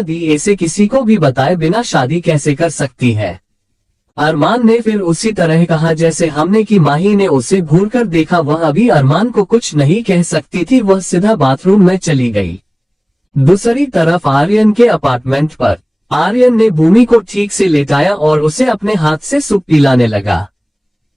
दी ऐसे किसी को भी बताए बिना शादी कैसे कर सकती है। अरमान ने फिर उसी तरह कहा जैसे हमने कि माही ने उसे घूर कर देखा। वह अभी अरमान को कुछ नहीं कह सकती थी, वह सीधा बाथरूम में चली गई। दूसरी तरफ आर्यन के अपार्टमेंट पर आर्यन ने भूमि को ठीक से लेटाया और उसे अपने हाथ से सूप पिलाने लगा।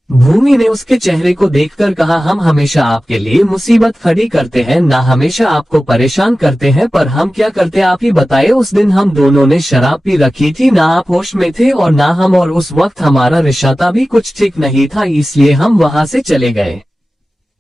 भूमि ने उसके चेहरे को देखकर कहा, हम हमेशा आपके लिए मुसीबत खड़ी करते हैं, ना हमेशा आपको परेशान करते हैं, पर हम क्या करते आप ही बताइए। उस दिन हम दोनों ने शराब पी रखी थी, ना आप होश में थे और ना हम, और उस वक्त हमारा रिश्ता भी कुछ ठीक नहीं था, इसलिए हम वहां से चले गए।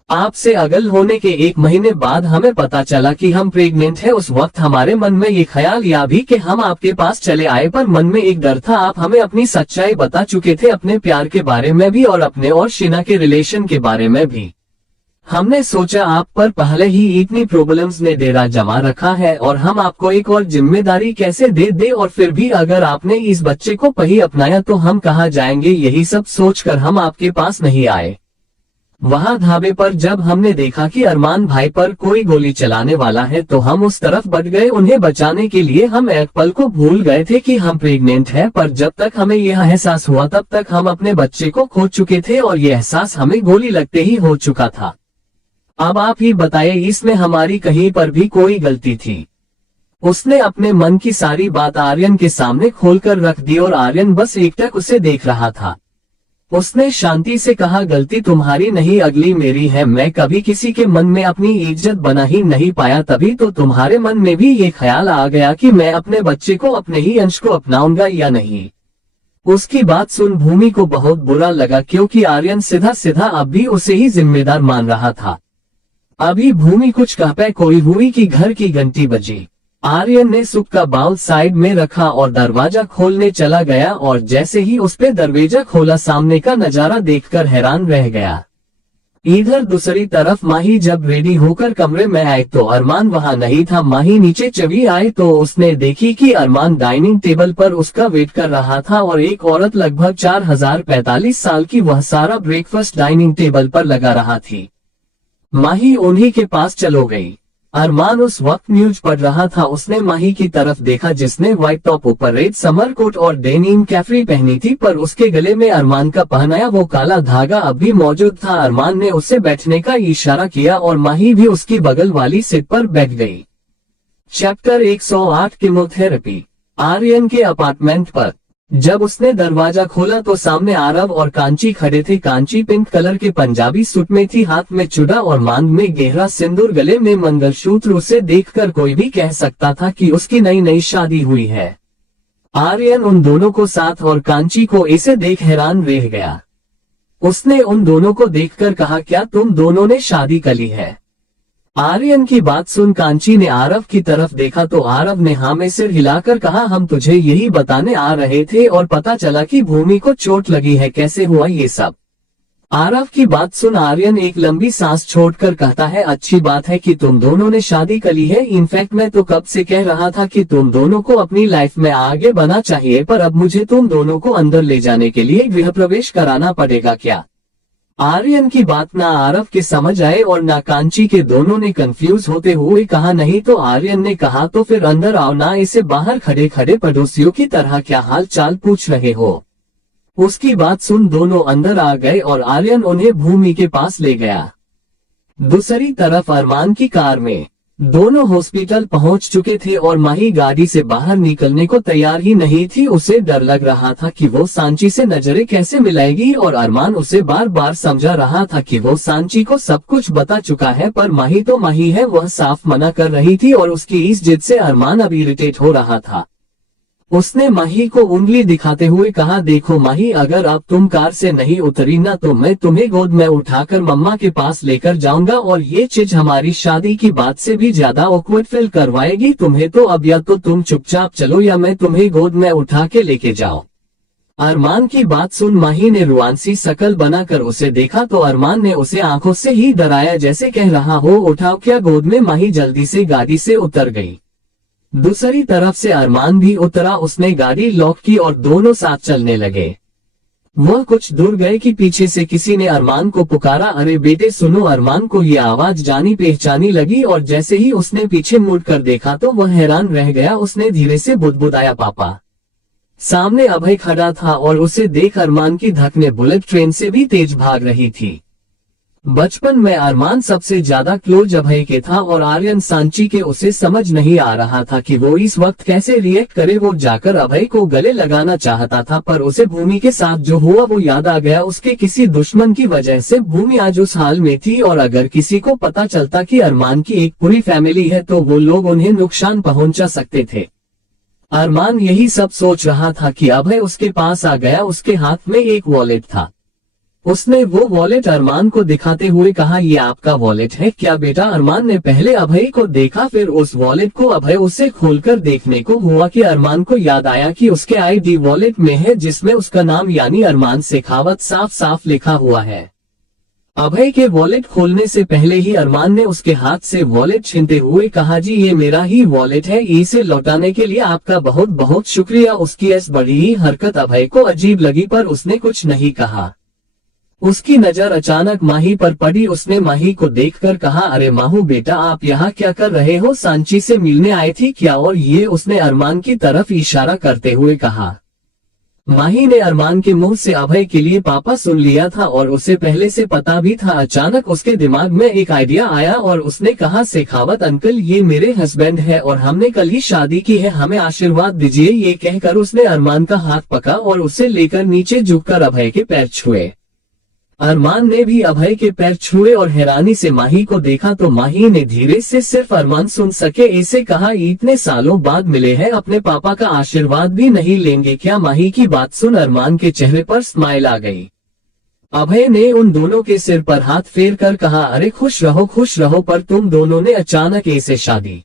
आपसे अगल होने के 1 महीने बाद हमें पता चला कि हम प्रेग्नेंट है। उस वक्त हमारे मन में ये ख्याल या भी कि हम आपके पास चले आए, पर मन में एक डर था। आप हमें अपनी सच्चाई बता चुके थे, अपने प्यार के बारे में भी और अपने और शीना के रिलेशन के बारे में भी। हमने सोचा आप पर पहले ही इतनी प्रॉब्लम्स ने डेरा जमा रखा है और हम आपको एक और जिम्मेदारी कैसे दे दे, और फिर भी अगर आपने इस बच्चे को पही अपनाया तो हम कहाँ जाएंगे। यही सब सोचकर हम आपके पास नहीं आए। वहां ढाबे पर जब हमने देखा कि अरमान भाई पर कोई गोली चलाने वाला है तो हम उस तरफ बढ़ गए उन्हें बचाने के लिए। हम एक पल को भूल गए थे कि हम प्रेग्नेंट हैं, पर जब तक हमें यह एहसास हुआ तब तक हम अपने बच्चे को खो चुके थे और यह एहसास हमें गोली लगते ही हो चुका था। अब आप ही बताइए, इसमें हमारी कहीं पर भी कोई गलती थी? उसने अपने मन की सारी बात आर्यन के सामने खोलकर रख दी और आर्यन बस एकटक उसे देख रहा था। उसने शांति से कहा, गलती तुम्हारी नहीं अगली मेरी है। मैं कभी किसी के मन में अपनी इज्जत बना ही नहीं पाया, तभी तो तुम्हारे मन में भी ये ख्याल आ गया कि मैं अपने बच्चे को अपने ही अंश को अपनाऊंगा या नहीं। उसकी बात सुन भूमि को बहुत बुरा लगा, क्योंकि आर्यन सीधा सीधा अब भी उसे ही जिम्मेदार मान रहा था। अभी भूमि कुछ कह पाए कोई हुई कि घर की घंटी बजी। आर्यन ने सूप का बाउल साइड में रखा और दरवाजा खोलने चला गया, और जैसे ही उस पे दरवाजा खोला सामने का नजारा देखकर हैरान रह गया। इधर दूसरी तरफ माही जब रेडी होकर कमरे में आए तो अरमान वहां नहीं था। माही नीचे चली आई तो उसने देखी कि अरमान डाइनिंग टेबल पर उसका वेट कर रहा था और एक औरत लगभग 4045 साल की वह सारा ब्रेकफास्ट डाइनिंग टेबल पर लगा रहा थी। माही उन्हीं के पास चलो गई। अरमान उस वक्त न्यूज पढ़ रहा था। उसने माही की तरफ देखा जिसने व्हाइट टॉप ऊपर रेड समर कोट और डेनिम कैफ्री पहनी थी, पर उसके गले में अरमान का पहनाया वो काला धागा अब भी मौजूद था। अरमान ने उसे बैठने का इशारा किया और माही भी उसकी बगल वाली सीट पर बैठ गई। Chapter 108 chemotherapy. आर्यन के अपार्टमेंट पर जब उसने दरवाजा खोला तो सामने आरव और कांची खड़े थे। कांची पिंक कलर के पंजाबी सूट में थी, हाथ में चूड़ा और मांग में गहरा सिंदूर, गले में मंगलसूत्र। उसे देखकर कोई भी कह सकता था कि उसकी नई नई शादी हुई है। आर्यन उन दोनों को साथ और कांची को ऐसे देख हैरान रह गया। उसने उन दोनों को देखकर कहा, क्या तुम दोनों ने शादी कर ली है? आर्यन की बात सुन कांची ने आरव की तरफ देखा तो आरव ने हाँ में सिर हिलाकर कहा, हम तुझे यही बताने आ रहे थे और पता चला कि भूमि को चोट लगी है, कैसे हुआ ये सब? आरव की बात सुन आर्यन एक लंबी सांस छोड़कर कहता है, अच्छी बात है कि तुम दोनों ने शादी कर ली है। इनफैक्ट मैं तो कब से कह रहा था कि तुम दोनों को अपनी लाइफ में आगे बढ़ना चाहिए, पर अब मुझे तुम दोनों को अंदर ले जाने के लिए गृह प्रवेश कराना पड़ेगा क्या? आर्यन की बात ना आरव के समझ आए और ना कांची के। दोनों ने कंफ्यूज होते हुए कहा, नहीं तो आर्यन ने कहा, तो फिर अंदर आओ ना, इसे बाहर खड़े खड़े पड़ोसियों की तरह क्या हाल चाल पूछ रहे हो? उसकी बात सुन दोनों अंदर आ गए और आर्यन उन्हें भूमि के पास ले गया। दूसरी तरफ अरमान की कार में दोनों हॉस्पिटल पहुंच चुके थे और माही गाड़ी से बाहर निकलने को तैयार ही नहीं थी। उसे डर लग रहा था कि वो सांची से नजरें कैसे मिलाएगी और अरमान उसे बार बार समझा रहा था कि वो सांची को सब कुछ बता चुका है, पर माही तो माही है, वह साफ मना कर रही थी और उसकी इस जिद से अरमान अब इरिटेट हो रहा था। उसने माही को उंगली दिखाते हुए कहा, देखो माही, अगर अब तुम कार से नहीं उतरी ना तो मैं तुम्हें गोद में उठाकर मम्मा के पास लेकर जाऊंगा और ये चीज हमारी शादी की बात से भी ज्यादा ऑकवर्ड फील करवाएगी तुम्हें। तो अब या तो तुम चुपचाप चलो या मैं तुम्हें गोद में उठा के लेके जाऊं। अरमान की बात सुन माही ने रुआंसी शकल बनाकर उसे देखा तो अरमान ने उसे आंखों से ही डराया जैसे कह रहा हो, उठाओ क्या गोद में। माही जल्दी से गाड़ी से उतर गई। दूसरी तरफ से अरमान भी उतरा। उसने गाड़ी लॉक की और दोनों साथ चलने लगे। वह कुछ दूर गए कि पीछे से किसी ने अरमान को पुकारा, अरे बेटे सुनो। अरमान को ये आवाज जानी पहचानी लगी और जैसे ही उसने पीछे मुड़ कर देखा तो वह हैरान रह गया। उसने धीरे से बुदबुदाया, पापा। सामने अभय खड़ा था और उसे देख अरमान की धड़कनें बुलेट ट्रेन से भी तेज भाग रही थी। बचपन में अरमान सबसे ज्यादा क्लोज अभय के था और आर्यन सांची के उसे समझ नहीं आ रहा था कि वो इस वक्त कैसे रिएक्ट करे। वो जाकर अभय को गले लगाना चाहता था पर उसे भूमि के साथ जो हुआ वो याद आ गया। उसके किसी दुश्मन की वजह से भूमि आज उस हाल में थी और अगर किसी को पता चलता कि अरमान की एक पूरी फैमिली है तो वो लोग उन्हें नुकसान पहुंचा सकते थे। अरमान यही सब सोच रहा था कि अभय उसके पास आ गया। उसके हाथ में एक वॉलेट था। उसने वो वॉलेट अरमान को दिखाते हुए कहा, ये आपका वॉलेट है क्या बेटा? अरमान ने पहले अभय को देखा, फिर उस वॉलेट को। अभय उसे खोलकर देखने को हुआ कि अरमान को याद आया कि उसके आईडी वॉलेट में है जिसमें उसका नाम यानी अरमान शेखावत साफ साफ लिखा हुआ है। अभय के वॉलेट खोलने से पहले ही अरमान ने उसके हाथ से वॉलेट छीनते हुए कहा, जी ये मेरा ही वॉलेट है, इसे लौटाने के लिए आपका बहुत बहुत शुक्रिया। उसकी इस बड़ी ही हरकत अभय को अजीब लगी पर उसने कुछ नहीं कहा। उसकी नजर अचानक माही पर पड़ी। उसने माही को देखकर कहा, अरे माहू बेटा आप यहाँ क्या कर रहे हो? सांची से मिलने आए थे क्या? और ये उसने अरमान की तरफ इशारा करते हुए कहा। माही ने अरमान के मुंह से अभय के लिए पापा सुन लिया था और उसे पहले से पता भी था। अचानक उसके दिमाग में एक आइडिया आया और उसने कहा, शेखावत अंकल ये मेरे हस्बैंड है और हमने कल ही शादी की है, हमें आशीर्वाद दीजिए। ये कहकर उसने अरमान का हाथ पकड़ा और उसे लेकर नीचे झुककर अभय के पैर छुए। अरमान ने भी अभय के पैर छुए और हैरानी से माही को देखा तो माही ने धीरे से सिर्फ अरमान सुन सके ऐसे कहा, इतने सालों बाद मिले हैं, अपने पापा का आशीर्वाद भी नहीं लेंगे क्या? माही की बात सुन अरमान के चेहरे पर स्माइल आ गई। अभय ने उन दोनों के सिर पर हाथ फेर कर कहा, अरे खुश रहो पर तुम दोनों ने अचानक ऐसे शादी?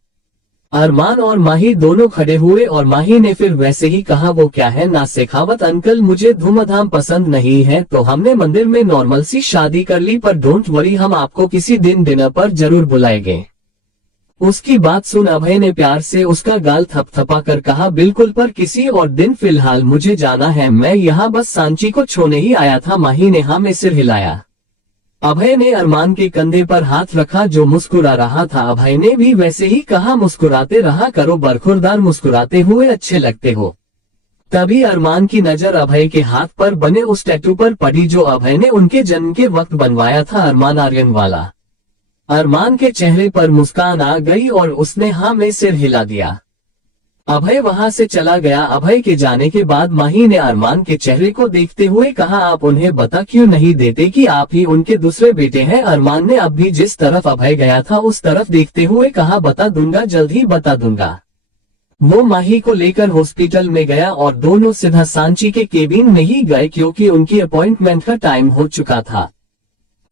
अरमान और माही दोनों खड़े हुए और माही ने फिर वैसे ही कहा, वो क्या है ना शेखावत अंकल, मुझे धूमधाम पसंद नहीं है तो हमने मंदिर में नॉर्मल सी शादी कर ली, पर डोंट वरी हम आपको किसी दिन डिनर पर जरूर बुलाएंगे। उसकी बात सुन अभय ने प्यार से उसका गाल थपथपा कर कहा, बिल्कुल पर किसी और दिन, फिलहाल मुझे जाना है, मैं यहाँ बस सांची को छोड़ने ही आया था। माही ने हाँ में सिर हिलाया। अभय ने अरमान के कंधे पर हाथ रखा जो मुस्कुरा रहा था। अभय ने भी वैसे ही कहा, मुस्कुराते रहा करो, बरखुरदार मुस्कुराते हुए अच्छे लगते हो। तभी अरमान की नजर अभय के हाथ पर बने उस टैटू पर पड़ी जो अभय ने उनके जन्म के वक्त बनवाया था, अरमान आर्यन वाला। अरमान के चेहरे पर मुस्कान आ गई और उसने हाँ में सिर हिला दिया। अभय वहां से चला गया। अभय के जाने के बाद माही ने अरमान के चेहरे को देखते हुए कहा, आप उन्हें बता क्यों नहीं देते कि आप ही उनके दूसरे बेटे हैं? अरमान ने अब भी जिस तरफ अभय गया था उस तरफ देखते हुए कहा, बता दूंगा, जल्द ही बता दूंगा। वो माही को लेकर हॉस्पिटल में गया और दोनों सीधा सांची के केबिन में ही गए क्योंकि उनकी अपॉइंटमेंट का टाइम हो चुका था।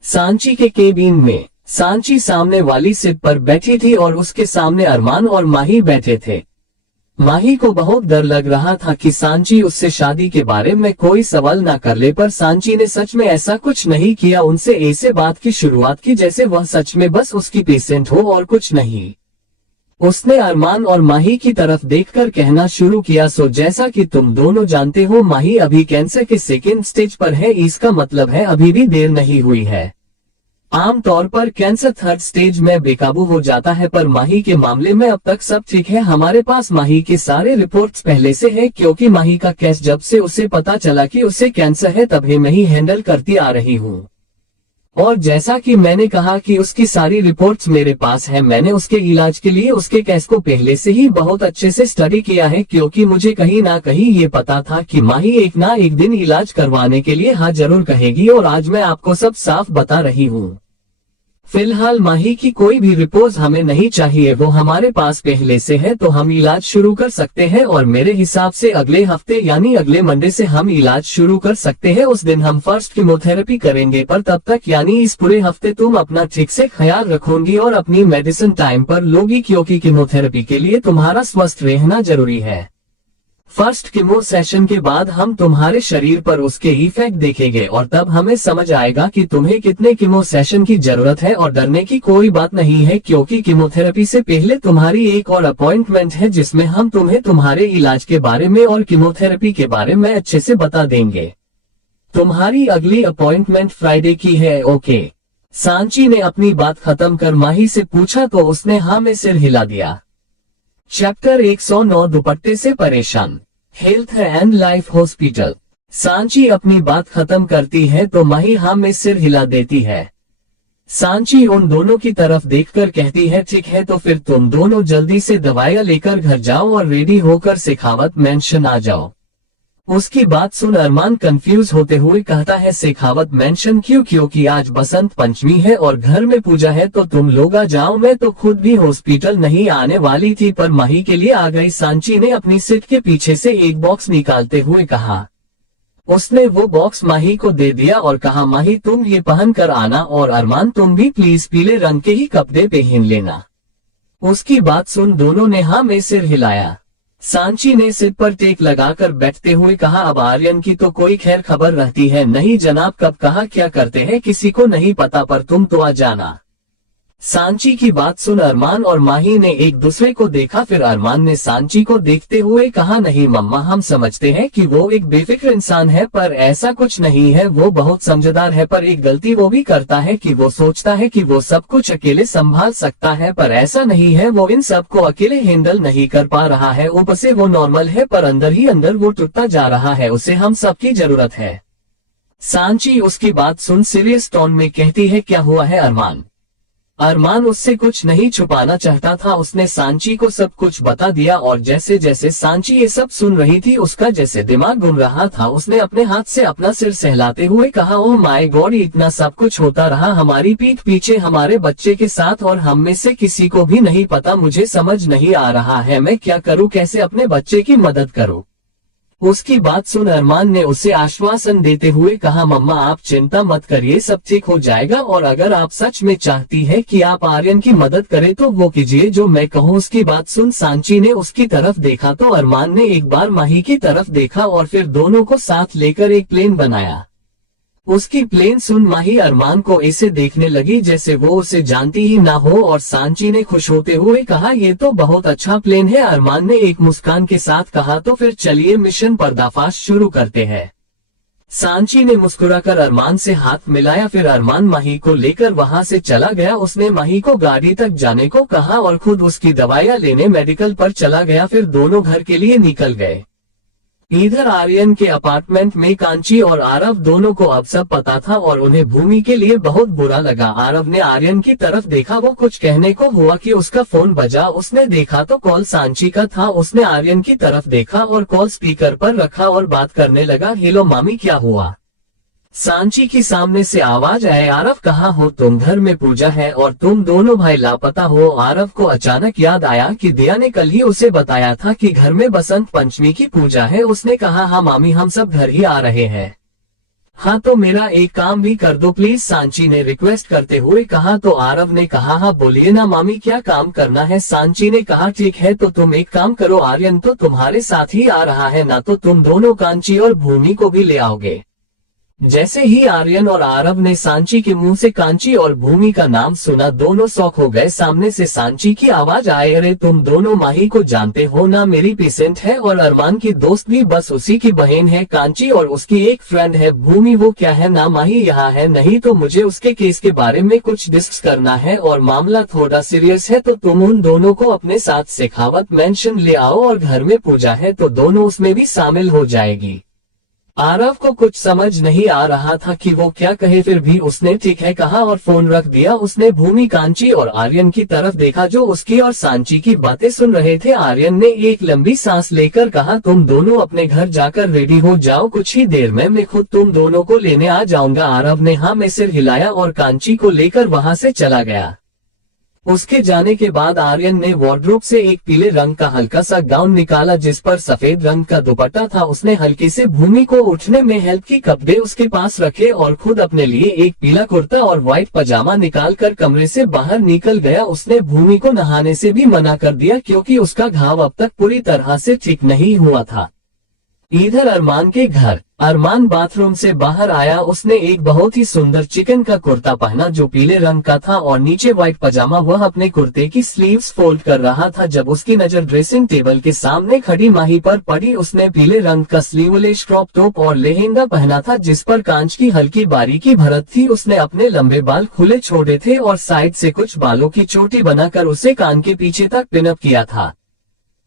सांची के केबिन में सांची सामने वाली सीट पर बैठी थी और उसके सामने अरमान और माही बैठे थे। माही को बहुत डर लग रहा था कि सांची उससे शादी के बारे में कोई सवाल ना कर ले, पर सांची ने सच में ऐसा कुछ नहीं किया। उनसे ऐसे बात की शुरुआत की जैसे वह सच में बस उसकी पेशेंट हो और कुछ नहीं। उसने अरमान और माही की तरफ देखकर कहना शुरू किया, सो जैसा कि तुम दोनों जानते हो माही अभी कैंसर के सेकेंड स्टेज पर है, इसका मतलब है अभी भी देर नहीं हुई है। आमतौर पर कैंसर थर्ड स्टेज में बेकाबू हो जाता है, पर माही के मामले में अब तक सब ठीक है। हमारे पास माही के सारे रिपोर्ट्स पहले से है क्योंकि माही का केस जब से उसे पता चला कि उसे कैंसर है तभी मैं ही हैंडल करती आ रही हूँ। और जैसा कि मैंने कहा कि उसकी सारी रिपोर्ट्स मेरे पास है, मैंने उसके इलाज के लिए उसके केस को पहले से ही बहुत अच्छे से स्टडी किया है क्योंकि मुझे कहीं ना कहीं ये पता था कि माही एक ना एक दिन इलाज करवाने के लिए हाँ जरूर कहेगी और आज मैं आपको सब साफ बता रही हूँ। फिलहाल माही की कोई भी रिपोर्ट हमें नहीं चाहिए, वो हमारे पास पहले से है तो हम इलाज शुरू कर सकते हैं और मेरे हिसाब से अगले हफ्ते यानी अगले मंडे से हम इलाज शुरू कर सकते हैं। उस दिन हम फर्स्ट कीमोथेरेपी करेंगे, पर तब तक यानी इस पूरे हफ्ते तुम अपना ठीक से ख्याल रखोगी और अपनी मेडिसिन टाइम पर लोगी क्योंकि कीमोथेरेपी के लिए तुम्हारा स्वस्थ रहना जरूरी है। फर्स्ट कीमो सेशन के बाद हम तुम्हारे शरीर पर उसके इफेक्ट देखेंगे और तब हमें समझ आएगा कि तुम्हें कितने कीमो सेशन की जरूरत है। और डरने की कोई बात नहीं है क्योंकि कीमोथेरेपी से पहले तुम्हारी एक और अपॉइंटमेंट है जिसमें हम तुम्हें तुम्हारे इलाज के बारे में और कीमोथेरेपी के बारे में अच्छे से बता देंगे। तुम्हारी अगली अपॉइंटमेंट फ्राइडे की है, ओके। सांची ने अपनी बात खत्म कर माही से पूछा तो उसने हाँ में सिर हिला दिया। चैप्टर 109 दुपट्टे से परेशान। Health and life hospital. Sanchi अपनी बात खत्म करती है तो माही हाँ में सिर हिला देती है। सांची उन दोनों की तरफ देखकर कहती है ठीक है तो फिर तुम दोनों जल्दी से दवाइयां लेकर घर जाओ और रेडी होकर शेखावत मेंशन आ जाओ। उसकी बात सुन अरमान कंफ्यूज होते हुए कहता है शेखावत मेंशन क्यों? क्योंकि आज बसंत पंचमी है और घर में पूजा है तो तुम लोग आ जाओ। मैं तो खुद भी हॉस्पिटल नहीं आने वाली थी पर माही के लिए आ गई। सांची ने अपनी सीट के पीछे से एक बॉक्स निकालते हुए कहा। उसने वो बॉक्स माही को दे दिया और कहा माही तुम ये पहन कर आना और अरमान तुम भी प्लीज पीले रंग के ही कपड़े पहन लेना। उसकी बात सुन दोनों ने हाँ में सिर हिलाया। सांची ने सिर पर टेक लगाकर बैठते हुए कहा अब आर्यन की तो कोई खैर खबर रहती है नहीं जनाब, कब कहा क्या करते हैं किसी को नहीं पता, पर तुम तो आ जाना। सांची की बात सुन अरमान और माही ने एक दूसरे को देखा। फिर अरमान ने सांची को देखते हुए कहा नहीं मम्मा, हम समझते हैं कि वो एक बेफिक्र इंसान है पर ऐसा कुछ नहीं है। वो बहुत समझदार है पर एक गलती वो भी करता है कि वो सोचता है कि वो सब कुछ अकेले संभाल सकता है पर ऐसा नहीं है। वो इन सब को अकेले हैंडल नहीं कर पा रहा है। ऊपर से वो नॉर्मल है पर अंदर ही अंदर वो टूटता जा रहा है। उसे हम सबकी जरूरत है। सांची उसकी बात सुन सीरियस टोन में कहती है क्या हुआ है अरमान? अरमान उससे कुछ नहीं छुपाना चाहता था। उसने सांची को सब कुछ बता दिया और जैसे जैसे सांची ये सब सुन रही थी उसका जैसे दिमाग घूम रहा था। उसने अपने हाथ से अपना सिर सहलाते हुए कहा ओह माय गॉड, इतना सब कुछ होता रहा हमारी पीठ पीछे हमारे बच्चे के साथ और हम में से किसी को भी नहीं पता। मुझे समझ नहीं आ रहा है मैं क्या करूं, कैसे अपने बच्चे की मदद करूं। उसकी बात सुन अरमान ने उसे आश्वासन देते हुए कहा मम्मा आप चिंता मत करिए, सब ठीक हो जाएगा और अगर आप सच में चाहती है कि आप आर्यन की मदद करें तो वो कीजिए जो मैं कहूँ। उसकी बात सुन सांची ने उसकी तरफ देखा तो अरमान ने एक बार माही की तरफ देखा और फिर दोनों को साथ लेकर एक प्लेन बनाया। उसकी प्लेन सुन माही अरमान को ऐसे देखने लगी जैसे वो उसे जानती ही ना हो और सांची ने खुश होते हुए कहा ये तो बहुत अच्छा प्लेन है। अरमान ने एक मुस्कान के साथ कहा तो फिर चलिए मिशन पर्दाफाश शुरू करते हैं। सांची ने मुस्कुराकर अरमान से हाथ मिलाया। फिर अरमान माही को लेकर वहां से चला गया। उसने माही को गाड़ी तक जाने को कहा और खुद उसकी दवाइयां लेने मेडिकल पर चला गया। फिर दोनों घर के लिए निकल गए। इधर आर्यन के अपार्टमेंट में कांची और आरव दोनों को अब सब पता था और उन्हें भूमि के लिए बहुत बुरा लगा। आरव ने आर्यन की तरफ देखा, वो कुछ कहने को हुआ कि उसका फोन बजा। उसने देखा तो कॉल सांची का था। उसने आर्यन की तरफ देखा और कॉल स्पीकर पर रखा और बात करने लगा हेलो मामी क्या हुआ। सांची के सामने से आवाज आए आरव कहाँ हो तुम? घर में पूजा है और तुम दोनों भाई लापता हो। आरव को अचानक याद आया कि दिया ने कल ही उसे बताया था कि घर में बसंत पंचमी की पूजा है। उसने कहा हाँ मामी हम सब घर ही आ रहे हैं। हाँ तो मेरा एक काम भी कर दो प्लीज, सांची ने रिक्वेस्ट करते हुए कहा। तो आरव ने कहा हाँ बोलिए ना मामी क्या काम करना है। सांची ने कहा ठीक है तो तुम एक काम करो, आर्यन तो तुम्हारे साथ ही आ रहा है ना, तो तुम दोनों कांची और भूमि को भी ले आओगे। जैसे ही आर्यन और आरव ने सांची के मुंह से कांची और भूमि का नाम सुना दोनों शॉक हो गए। सामने से सांची की आवाज आए अरे तुम दोनों माही को जानते हो ना, मेरी पेशेंट है और अरमान की दोस्त भी बस उसी की बहन है। कांची और उसकी एक फ्रेंड है भूमि। वो क्या है ना माही यहाँ है, नहीं तो मुझे उसके केस के बारे में कुछ डिस्कस करना है और मामला थोड़ा सीरियस है। तो तुम उन दोनों को अपने साथ शेखावत मेंशन ले आओ और घर में पूजा है तो दोनों उसमें भी शामिल हो जाएगी। आरव को कुछ समझ नहीं आ रहा था कि वो क्या कहे, फिर भी उसने ठीक है कहा और फोन रख दिया। उसने भूमि, कांची और आर्यन की तरफ देखा जो उसकी और सांची की बातें सुन रहे थे। आर्यन ने एक लंबी सांस लेकर कहा तुम दोनों अपने घर जाकर रेडी हो जाओ, कुछ ही देर में मैं खुद तुम दोनों को लेने आ जाऊंगा। आरव ने हाँ में सिर हिलाया और कांची को लेकर वहां से चला गया। उसके जाने के बाद आर्यन ने वार्डरोब से एक पीले रंग का हल्का सा गाउन निकाला जिस पर सफेद रंग का दुपट्टा था। उसने हल्की से भूमि को उठने में हेल्प की, कपड़े उसके पास रखे और खुद अपने लिए एक पीला कुर्ता और व्हाइट पजामा निकालकर कमरे से बाहर निकल गया। उसने भूमि को नहाने से भी मना कर दिया क्योंकि उसका घाव अब तक पूरी तरह से ठीक नहीं हुआ था। इधर अरमान के घर। अरमान बाथरूम से बाहर आया। उसने एक बहुत ही सुंदर चिकन का कुर्ता पहना जो पीले रंग का था और नीचे व्हाइट पजामा। वह अपने कुर्ते की स्लीव्स फोल्ड कर रहा था जब उसकी नजर ड्रेसिंग टेबल के सामने खड़ी माही पर पड़ी। उसने पीले रंग का स्लीवलेस क्रॉप टॉप और लेहेंगा पहना था जिस पर कांच की हल्की बारीकी भरत थी। उसने अपने लंबे बाल खुले छोड़े थे और साइड से कुछ बालों की चोटी बनाकर उसे कान के पीछे तक पिनअप किया था।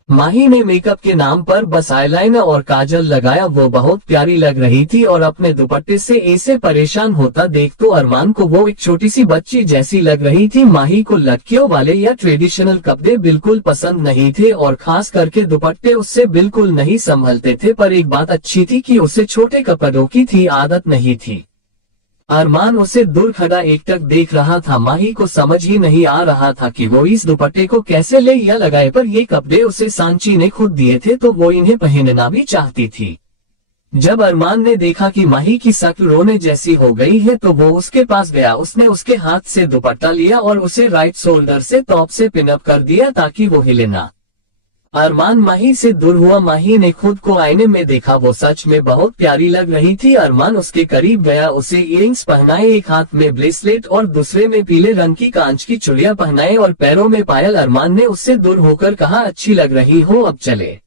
माही ने मेकअप के नाम पर बस आईलाइनर और काजल लगाया। वो बहुत प्यारी लग रही थी और अपने दुपट्टे से ऐसे परेशान होता देख तो अरमान को वो एक छोटी सी बच्ची जैसी लग रही थी। माही को लटकियों वाले या ट्रेडिशनल कपड़े बिल्कुल पसंद नहीं थे और खास करके दुपट्टे उससे बिल्कुल नहीं संभलते थे। पर एक बात अच्छी थी कि उसे छोटे कपड़ों की थी आदत नहीं थी। अरमान उसे दूर खड़ा एकटक देख रहा था। माही को समझ ही नहीं आ रहा था कि वो इस दुपट्टे को कैसे ले या लगाए, पर ये कपड़े उसे सांची ने खुद दिए थे तो वो इन्हें पहनना भी चाहती थी। जब अरमान ने देखा कि माही की शक्ल रोने जैसी हो गई है तो वो उसके पास गया। उसने उसके हाथ से दुपट्टा लिया और उसे राइट शोल्डर से टॉप से पिनअप कर दिया ताकि वो हिले ना। अरमान माही से दूर हुआ। माही ने खुद को आईने में देखा। वो सच में बहुत प्यारी लग रही थी। अरमान उसके करीब गया, उसे इयरिंग्स पहनाए, एक हाथ में ब्रेसलेट और दूसरे में पीले रंग की कांच की चूड़ियां पहनाए और पैरों में पायल। अरमान ने उससे दूर होकर कहा, अच्छी लग रही हो, अब चले।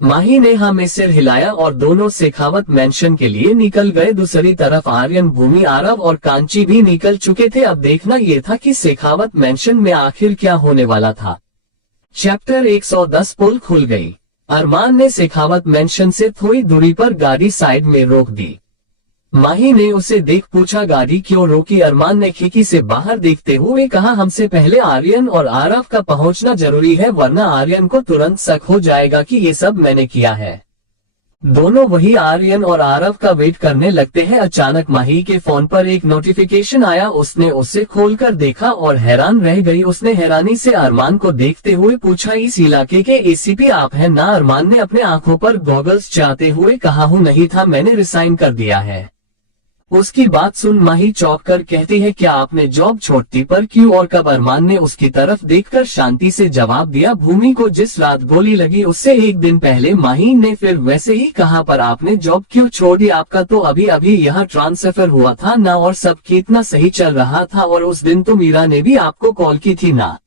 माही ने हाँ में सिर हिलाया और दोनों शेखावत मेंशन के लिए निकल गए। दूसरी तरफ आर्यन, भूमि, आरव और कांची भी निकल चुके थे। अब देखना यह था कि शेखावत मेंशन में आखिर क्या होने वाला था। चैप्टर 110 पुल खुल गई। अरमान ने शेखावत मेंशन से थोड़ी दूरी पर गाड़ी साइड में रोक दी। माही ने उसे देख पूछा, गाड़ी क्यों रोकी? अरमान ने खिड़की से बाहर देखते हुए कहा, हमसे पहले आर्यन और आरव का पहुंचना जरूरी है वरना आर्यन को तुरंत शक हो जाएगा कि ये सब मैंने किया है। दोनों वही आर्यन और आरव का वेट करने लगते हैं। अचानक माही के फोन पर एक नोटिफिकेशन आया। उसने उसे खोलकर देखा और हैरान रह गई। उसने हैरानी से अरमान को देखते हुए पूछा, इस इलाके के एसीपी आप हैं ना? अरमान ने अपने आंखों पर गॉगल्स चाहते हुए कहा, हूँ, नहीं था, मैंने रिसाइन कर दिया है। उसकी बात सुन माही चौंक कर कहती है, क्या आपने जॉब छोड़ दी? पर क्यों और कब? अरमान ने उसकी तरफ देखकर शांति से जवाब दिया, भूमि को जिस रात गोली लगी उससे एक दिन पहले। माही ने फिर वैसे ही कहा, पर आपने जॉब क्यों छोड़ दी? आपका तो अभी अभी यहाँ ट्रांसफर हुआ था ना और सब कितना सही चल रहा था और उस दिन तो मीरा ने भी आपको कॉल की थी ना?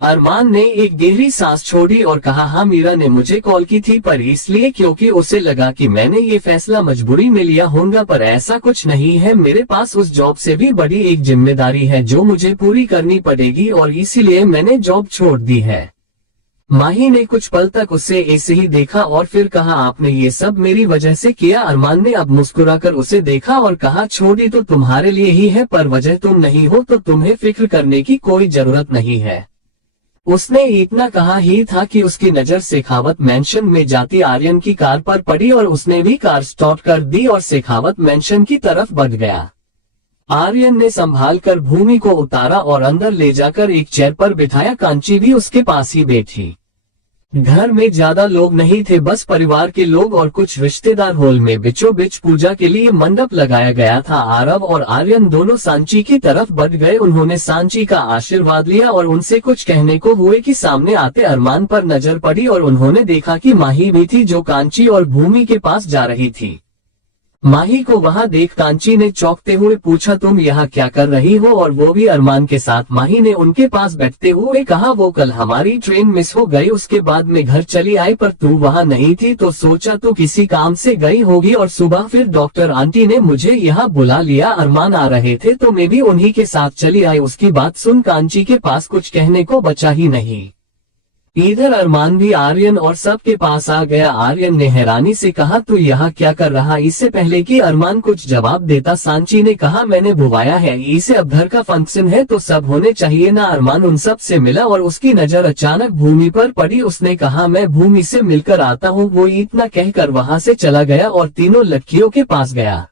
अरमान ने एक गहरी सांस छोड़ी और कहा, हाँ, मीरा ने मुझे कॉल की थी, पर इसलिए क्योंकि उसे लगा कि मैंने ये फैसला मजबूरी में लिया होगा, पर ऐसा कुछ नहीं है। मेरे पास उस जॉब से भी बड़ी एक जिम्मेदारी है जो मुझे पूरी करनी पड़ेगी और इसीलिए मैंने जॉब छोड़ दी है। माही ने कुछ पल तक उसे ऐसे ही देखा और फिर कहा, आपने ये सब मेरी वजह से किया? अरमान ने अब मुस्कुराकर उसे देखा और कहा, छोड़ी तो तुम्हारे लिए ही है, पर वजह तुम नहीं हो तो तुम्हें फिक्र करने की कोई जरूरत नहीं है। उसने इतना कहा ही था कि उसकी नजर शेखावत मेंशन में जाती आर्यन की कार पर पड़ी और उसने भी कार स्टॉप कर दी और शेखावत मेंशन की तरफ बढ़ गया। आर्यन ने संभाल कर भूमि को उतारा और अंदर ले जाकर एक चेयर पर बिठाया। कांची भी उसके पास ही बैठी। घर में ज्यादा लोग नहीं थे, बस परिवार के लोग और कुछ रिश्तेदार। हॉल में बीचों बीच पूजा के लिए मंडप लगाया गया था। आरव और आर्यन दोनों सांची की तरफ बढ़ गए। उन्होंने सांची का आशीर्वाद लिया और उनसे कुछ कहने को हुए कि सामने आते अरमान पर नजर पड़ी और उन्होंने देखा कि माही भी थी जो कांची और भूमि के पास जा रही थी। माही को वहां देख कांची ने चौंकते हुए पूछा, तुम यहाँ क्या कर रही हो और वो भी अरमान के साथ? माही ने उनके पास बैठते हुए कहा, वो कल हमारी ट्रेन मिस हो गई, उसके बाद में घर चली आई, पर तू वहाँ नहीं थी तो सोचा तू किसी काम से गई होगी और सुबह फिर डॉक्टर आंटी ने मुझे यहाँ बुला लिया। अरमान आ रहे थे तो मैं भी उन्हीं के साथ चली आई। उसकी बात सुन कांची के पास कुछ कहने को बचा ही नहीं। इधर अरमान भी आर्यन और सब के पास आ गया। आर्यन ने हैरानी से कहा, तू यहाँ क्या कर रहा? इससे पहले कि अरमान कुछ जवाब देता सांची ने कहा, मैंने बुलाया है इसे, अब घर का फंक्शन है तो सब होने चाहिए ना? अरमान उन सब से मिला और उसकी नजर अचानक भूमि पर पड़ी। उसने कहा, मैं भूमि से मिलकर आता हूँ। वो इतना कहकर वहाँ से चला गया और तीनों लड़कियों के पास गया।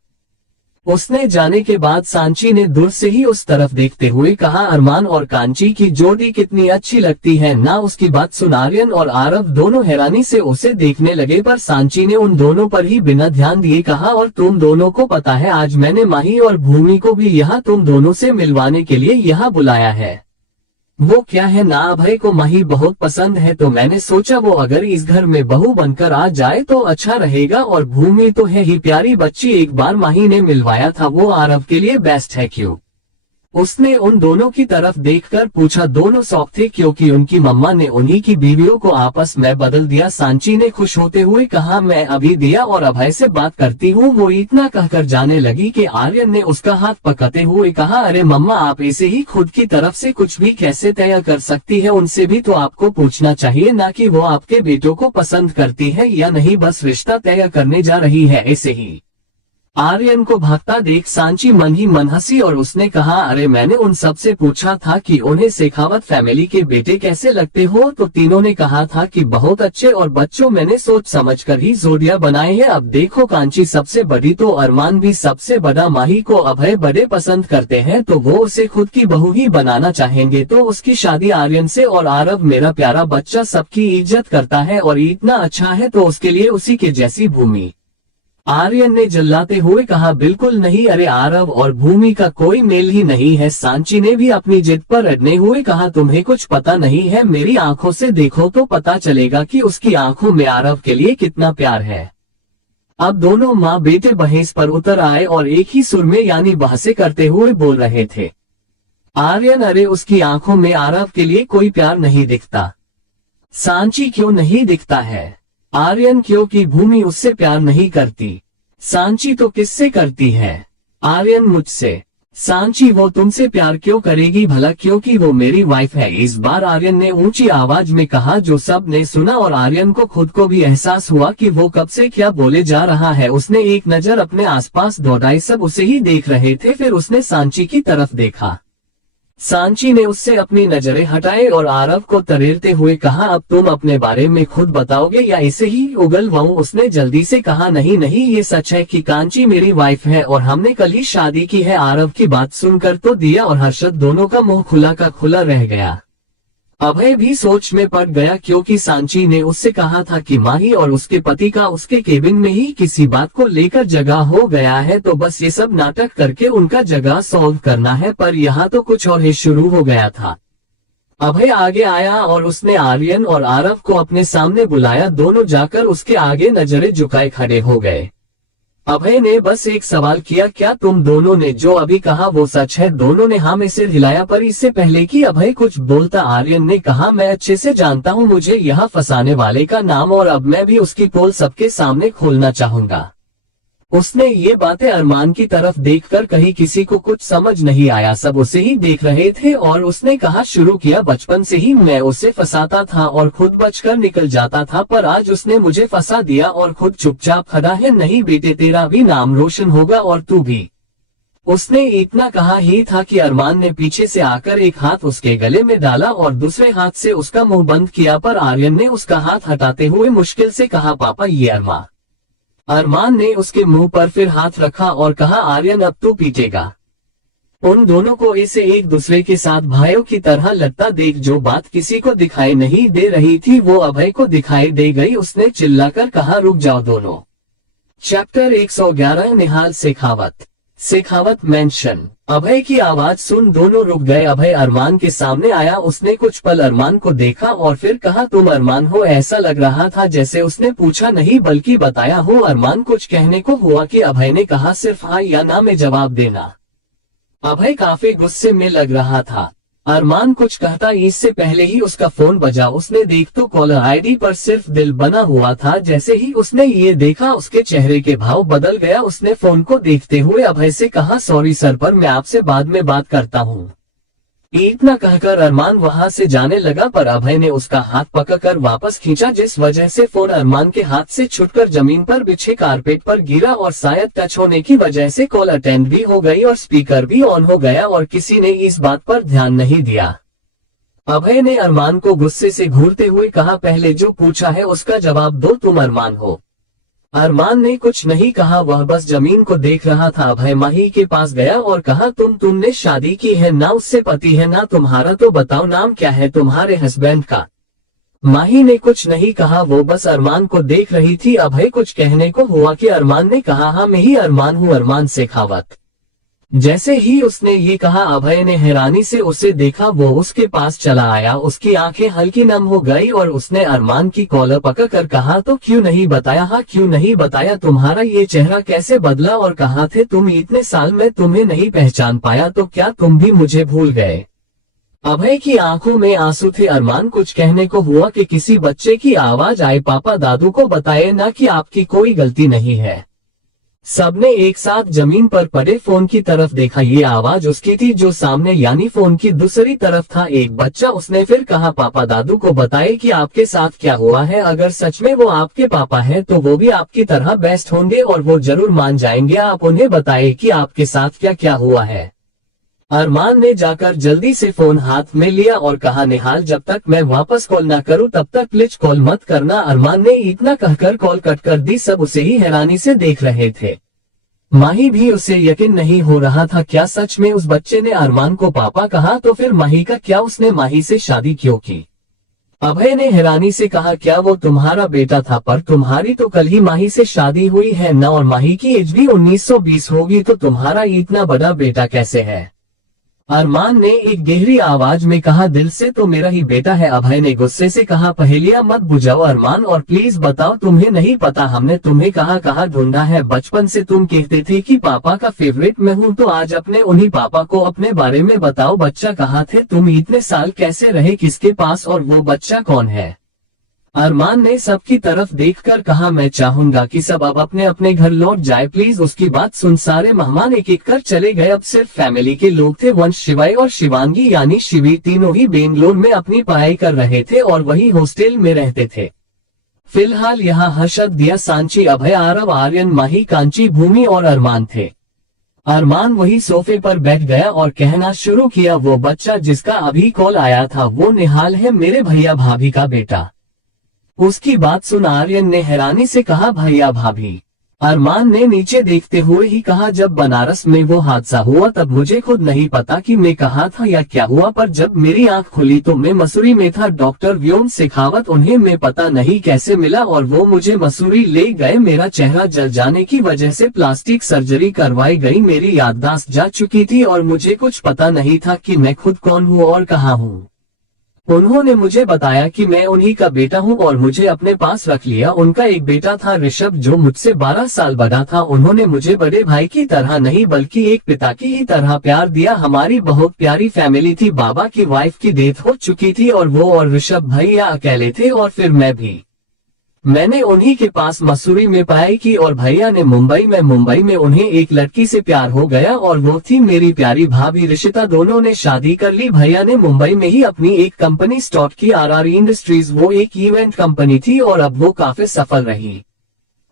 उसने जाने के बाद सांची ने दूर से ही उस तरफ देखते हुए कहा, अरमान और कांची की जोड़ी कितनी अच्छी लगती है ना? उसकी बात सुन आर्यन और आरव दोनों हैरानी से उसे देखने लगे, पर सांची ने उन दोनों पर ही बिना ध्यान दिए कहा, और तुम दोनों को पता है आज मैंने माही और भूमि को भी यहाँ तुम दोनों से मिलवाने के लिए यहाँ बुलाया है। वो क्या है ना, अभय को माही बहुत पसंद है, तो मैंने सोचा वो अगर इस घर में बहू बनकर आ जाए तो अच्छा रहेगा। और भूमि तो है ही प्यारी बच्ची, एक बार माही ने मिलवाया था, वो आरव के लिए बेस्ट है क्यों? उसने उन दोनों की तरफ देखकर पूछा। दोनों शौक थे क्योंकि उनकी मम्मा ने उन्हीं की बीवियों को आपस में बदल दिया। सांची ने खुश होते हुए कहा, मैं अभी दिया और अभय से बात करती हूँ। वो इतना कहकर जाने लगी कि आर्यन ने उसका हाथ पकड़ते हुए कहा, अरे मम्मा, आप ऐसे ही खुद की तरफ से कुछ भी कैसे तय कर सकती है? उनसे भी तो आपको पूछना चाहिए ना कि वो आपके बेटों को पसंद करती है या नहीं, बस रिश्ता तय करने जा रही है ऐसे ही। आर्यन को भागता देख सांची मन ही मन हंसी और उसने कहा, अरे मैंने उन सब से पूछा था कि उन्हें शेखावत फैमिली के बेटे कैसे लगते हो, तो तीनों ने कहा था कि बहुत अच्छे, और बच्चों मैंने सोच समझकर ही जोड़ियां बनाए हैं। अब देखो, कांची सबसे बड़ी तो अरमान भी सबसे बड़ा, माही को अभय बड़े पसंद करते हैं तो वो उसे खुद की बहू ही बनाना चाहेंगे, तो उसकी शादी आर्यन से। और आरव मेरा प्यारा बच्चा सबकी इज्जत करता है और इतना अच्छा है, तो उसके लिए उसी के जैसी भूमि। आर्यन ने जल्लाते हुए कहा, बिल्कुल नहीं, अरे आरव और भूमि का कोई मेल ही नहीं है। सांची ने भी अपनी जिद पर अड़ने हुए कहा, तुम्हें कुछ पता नहीं है, मेरी आंखों से देखो तो पता चलेगा कि उसकी आंखों में आरव के लिए कितना प्यार है। अब दोनों माँ बेटे बहस पर उतर आए और एक ही सुर में यानी बहसें करते हुए बोल रहे थे। आर्यन, अरे उसकी आंखों में आरव के लिए कोई प्यार नहीं दिखता। सांची, क्यों नहीं दिखता है? आर्यन, क्योंकि भूमि उससे प्यार नहीं करती। सांची, तो किससे करती है? आर्यन, मुझसे। सांची, वो तुमसे प्यार क्यों करेगी भला? क्योंकि वो मेरी वाइफ है। इस बार आर्यन ने ऊंची आवाज में कहा, जो सब ने सुना, और आर्यन को खुद को भी एहसास हुआ कि वो कब से क्या बोले जा रहा है। उसने एक नजर अपने आसपास दौड़ाई, सब उसे ही देख रहे थे। फिर उसने सांची की तरफ देखा। सांची ने उससे अपनी नजरें हटाए और आरव को तरेरते हुए कहा, अब तुम अपने बारे में खुद बताओगे या इसे ही उगलवाऊं? उसने जल्दी से कहा, नहीं नहीं, ये सच है कि कांची मेरी वाइफ है और हमने कल ही शादी की है। आरव की बात सुनकर तो दिया और हर्षद दोनों का मुंह खुला का खुला रह गया। अभय भी सोच में पड़ गया, क्योंकि सांची ने उससे कहा था कि माही और उसके पति का उसके केबिन में ही किसी बात को लेकर झगड़ा हो गया है, तो बस ये सब नाटक करके उनका झगड़ा सॉल्व करना है। पर यहाँ तो कुछ और ही शुरू हो गया था। अभय आगे आया और उसने आर्यन और आरव को अपने सामने बुलाया। दोनों जाकर उसके आगे नजरें झुकाए खड़े हो गए। अभय ने बस एक सवाल किया, क्या तुम दोनों ने जो अभी कहा वो सच है? दोनों ने हाँ में सिर हिलाया। पर इससे पहले कि अभय कुछ बोलता, आर्यन ने कहा, मैं अच्छे से जानता हूँ मुझे यहाँ फंसाने वाले का नाम, और अब मैं भी उसकी पोल सबके सामने खोलना चाहूंगा। उसने ये बातें अरमान की तरफ देखकर कही। किसी को कुछ समझ नहीं आया, सब उसे ही देख रहे थे। और उसने कहा, शुरू किया, बचपन से ही मैं उसे फंसाता था और खुद बचकर निकल जाता था, पर आज उसने मुझे फंसा दिया और खुद चुपचाप खड़ा है। नहीं बेटे, तेरा भी नाम रोशन होगा और तू भी। उसने इतना कहा ही था कि अरमान ने पीछे से आकर एक हाथ उसके गले में डाला और दूसरे हाथ से उसका मुंह बंद किया। पर आर्यन ने उसका हाथ हटाते हुए मुश्किल से कहा, पापा ये अरमान। अरमान ने उसके मुंह पर फिर हाथ रखा और कहा, आर्यन अब तू पीटेगा। उन दोनों को ऐसे एक दूसरे के साथ भाइयों की तरह लगता देख जो बात किसी को दिखाई नहीं दे रही थी वो अभय को दिखाई दे गई। उसने चिल्लाकर कहा, रुक जाओ दोनों। चैप्टर 111 निहाल शेखावत। शेखावत मेंशन। अभय की आवाज सुन दोनों रुक गए। अभय अरमान के सामने आया। उसने कुछ पल अरमान को देखा और फिर कहा, तुम अरमान हो? ऐसा लग रहा था जैसे उसने पूछा नहीं बल्कि बताया हो। अरमान कुछ कहने को हुआ कि अभय ने कहा, सिर्फ हाँ या ना में जवाब देना। अभय काफी गुस्से में लग रहा था। अरमान कुछ कहता इससे पहले ही उसका फोन बजा। उसने देख तो कॉलर आईडी पर सिर्फ दिल बना हुआ था। जैसे ही उसने ये देखा उसके चेहरे के भाव बदल गया। उसने फोन को देखते हुए अभय से कहा, सॉरी सर, पर मैं आपसे बाद में बात करता हूँ। इतना कहकर अरमान वहां से जाने लगा, पर अभय ने उसका हाथ पकड़कर वापस खींचा, जिस वजह से फोन अरमान के हाथ से छूटकर जमीन पर बिछे कारपेट पर गिरा और शायद टच होने की वजह से कॉल अटेंड भी हो गई और स्पीकर भी ऑन हो गया और किसी ने इस बात पर ध्यान नहीं दिया। अभय ने अरमान को गुस्से से घूरते हुए कहा, पहले जो पूछा है उसका जवाब दो, तुम अरमान हो? अरमान ने कुछ नहीं कहा, वह बस जमीन को देख रहा था। अभय माही के पास गया और कहा, तुमने शादी की है ना? उससे पति है ना तुम्हारा? तो बताओ नाम क्या है तुम्हारे हस्बैंड का? माही ने कुछ नहीं कहा, वो बस अरमान को देख रही थी। अभय कुछ कहने को हुआ कि अरमान ने कहा, हाँ मैं ही अरमान हूँ, अरमान शेखावत। जैसे ही उसने ये कहा अभय ने हैरानी से उसे देखा। वो उसके पास चला आया, उसकी आंखें हल्की नम हो गई और उसने अरमान की कॉलर पकड़कर कहा, तो क्यों नहीं बताया? हाँ क्यों नहीं बताया? तुम्हारा ये चेहरा कैसे बदला और कहाँ थे तुम इतने साल? में तुम्हें नहीं पहचान पाया तो क्या तुम भी मुझे भूल गए? अभय की आंखों में आंसू थे। अरमान कुछ कहने को हुआ कि किसी बच्चे की आवाज आई, पापा दादू को बताए ना कि आपकी कोई गलती नहीं है। सबने एक साथ जमीन पर पड़े फोन की तरफ देखा। ये आवाज उसकी थी जो सामने यानी फोन की दूसरी तरफ था एक बच्चा। उसने फिर कहा, पापा दादू को बताए कि आपके साथ क्या हुआ है। अगर सच में वो आपके पापा हैं तो वो भी आपकी तरह बेस्ट होंगे और वो जरूर मान जाएंगे। आप उन्हें बताए कि आपके साथ क्या क्या हुआ है। अरमान ने जाकर जल्दी से फोन हाथ में लिया और कहा, निहाल जब तक मैं वापस कॉल ना करूं तब तक प्लीज कॉल मत करना। अरमान ने इतना कहकर कॉल कट कर दी। सब उसे ही हैरानी से देख रहे थे। माही भी उसे यकीन नहीं हो रहा था, क्या सच में उस बच्चे ने अरमान को पापा कहा? तो फिर माही का क्या? उसने माही से शादी क्यों की? अभय ने हैरानी से कहा, क्या वो तुम्हारा बेटा था? पर तुम्हारी तो कल ही माही से शादी हुई है ना, और माही की एज भी 19-20 होगी, तो तुम्हारा इतना बड़ा बेटा कैसे है? अरमान ने एक गहरी आवाज में कहा, दिल से तो मेरा ही बेटा है। अभय ने गुस्से से कहा, पहेलियां मत बुझाओ अरमान, और प्लीज बताओ तुम्हें नहीं पता हमने तुम्हें कहाँ कहाँ ढूंढा है? बचपन से तुम कहते थे कि पापा का फेवरेट मैं हूँ, तो आज अपने उन्हीं पापा को अपने बारे में बताओ। बच्चा कहाँ थे तुम? इतने साल कैसे रहे किसके पास? और वो बच्चा कौन है? अरमान ने सबकी तरफ देखकर कहा, मैं चाहूंगा कि सब अब अपने अपने घर लौट जाए प्लीज। उसकी बात सुन सारे मेहमान एक एक कर चले गए। अब सिर्फ फैमिली के लोग थे। वंश, शिवाय और शिवांगी यानी शिवी तीनों ही बेंगलोर में अपनी पढ़ाई कर रहे थे और वही हॉस्टल में रहते थे। फिलहाल यहाँ हर्षद, दिया, सांची, अभय, आरव, आर्यन, माही, कांची, भूमि और अरमान थे। अरमान वही सोफे पर बैठ गया और कहना शुरू किया, वो बच्चा जिसका अभी कॉल आया था वो निहाल है, मेरे भैया भाभी का बेटा। उसकी बात सुन आर्यन ने हैरानी से कहा, भैया भाभी? अरमान ने नीचे देखते हुए ही कहा, जब बनारस में वो हादसा हुआ तब मुझे खुद नहीं पता कि मैं कहाँ था या क्या हुआ, पर जब मेरी आंख खुली तो मैं मसूरी में था। डॉक्टर व्योम शेखावत, उन्हें मैं पता नहीं कैसे मिला और वो मुझे मसूरी ले गए। मेरा चेहरा जल जाने की वजह से प्लास्टिक सर्जरी करवाई गई। मेरी याददाश्त जा चुकी थी और मुझे कुछ पता नहीं था कि मैं खुद कौन हूँ और कहाँ हूँ। उन्होंने मुझे बताया कि मैं उन्हीं का बेटा हूं और मुझे अपने पास रख लिया। उनका एक बेटा था ऋषभ जो मुझसे 12 साल बड़ा था। उन्होंने मुझे बड़े भाई की तरह नहीं बल्कि एक पिता की ही तरह प्यार दिया। हमारी बहुत प्यारी फैमिली थी। बाबा की वाइफ की डेथ हो चुकी थी और वो और ऋषभ भैया अकेले थे और फिर मैं भी। मैंने उन्हीं के पास मसूरी में पढ़ाई की और भैया ने मुंबई में। मुंबई में उन्हें एक लड़की से प्यार हो गया और वो थी मेरी प्यारी भाभी ऋषिता। दोनों ने शादी कर ली। भैया ने मुंबई में ही अपनी एक कंपनी स्टार्ट की, RR इंडस्ट्रीज। वो एक इवेंट कंपनी थी और अब वो काफी सफल रही।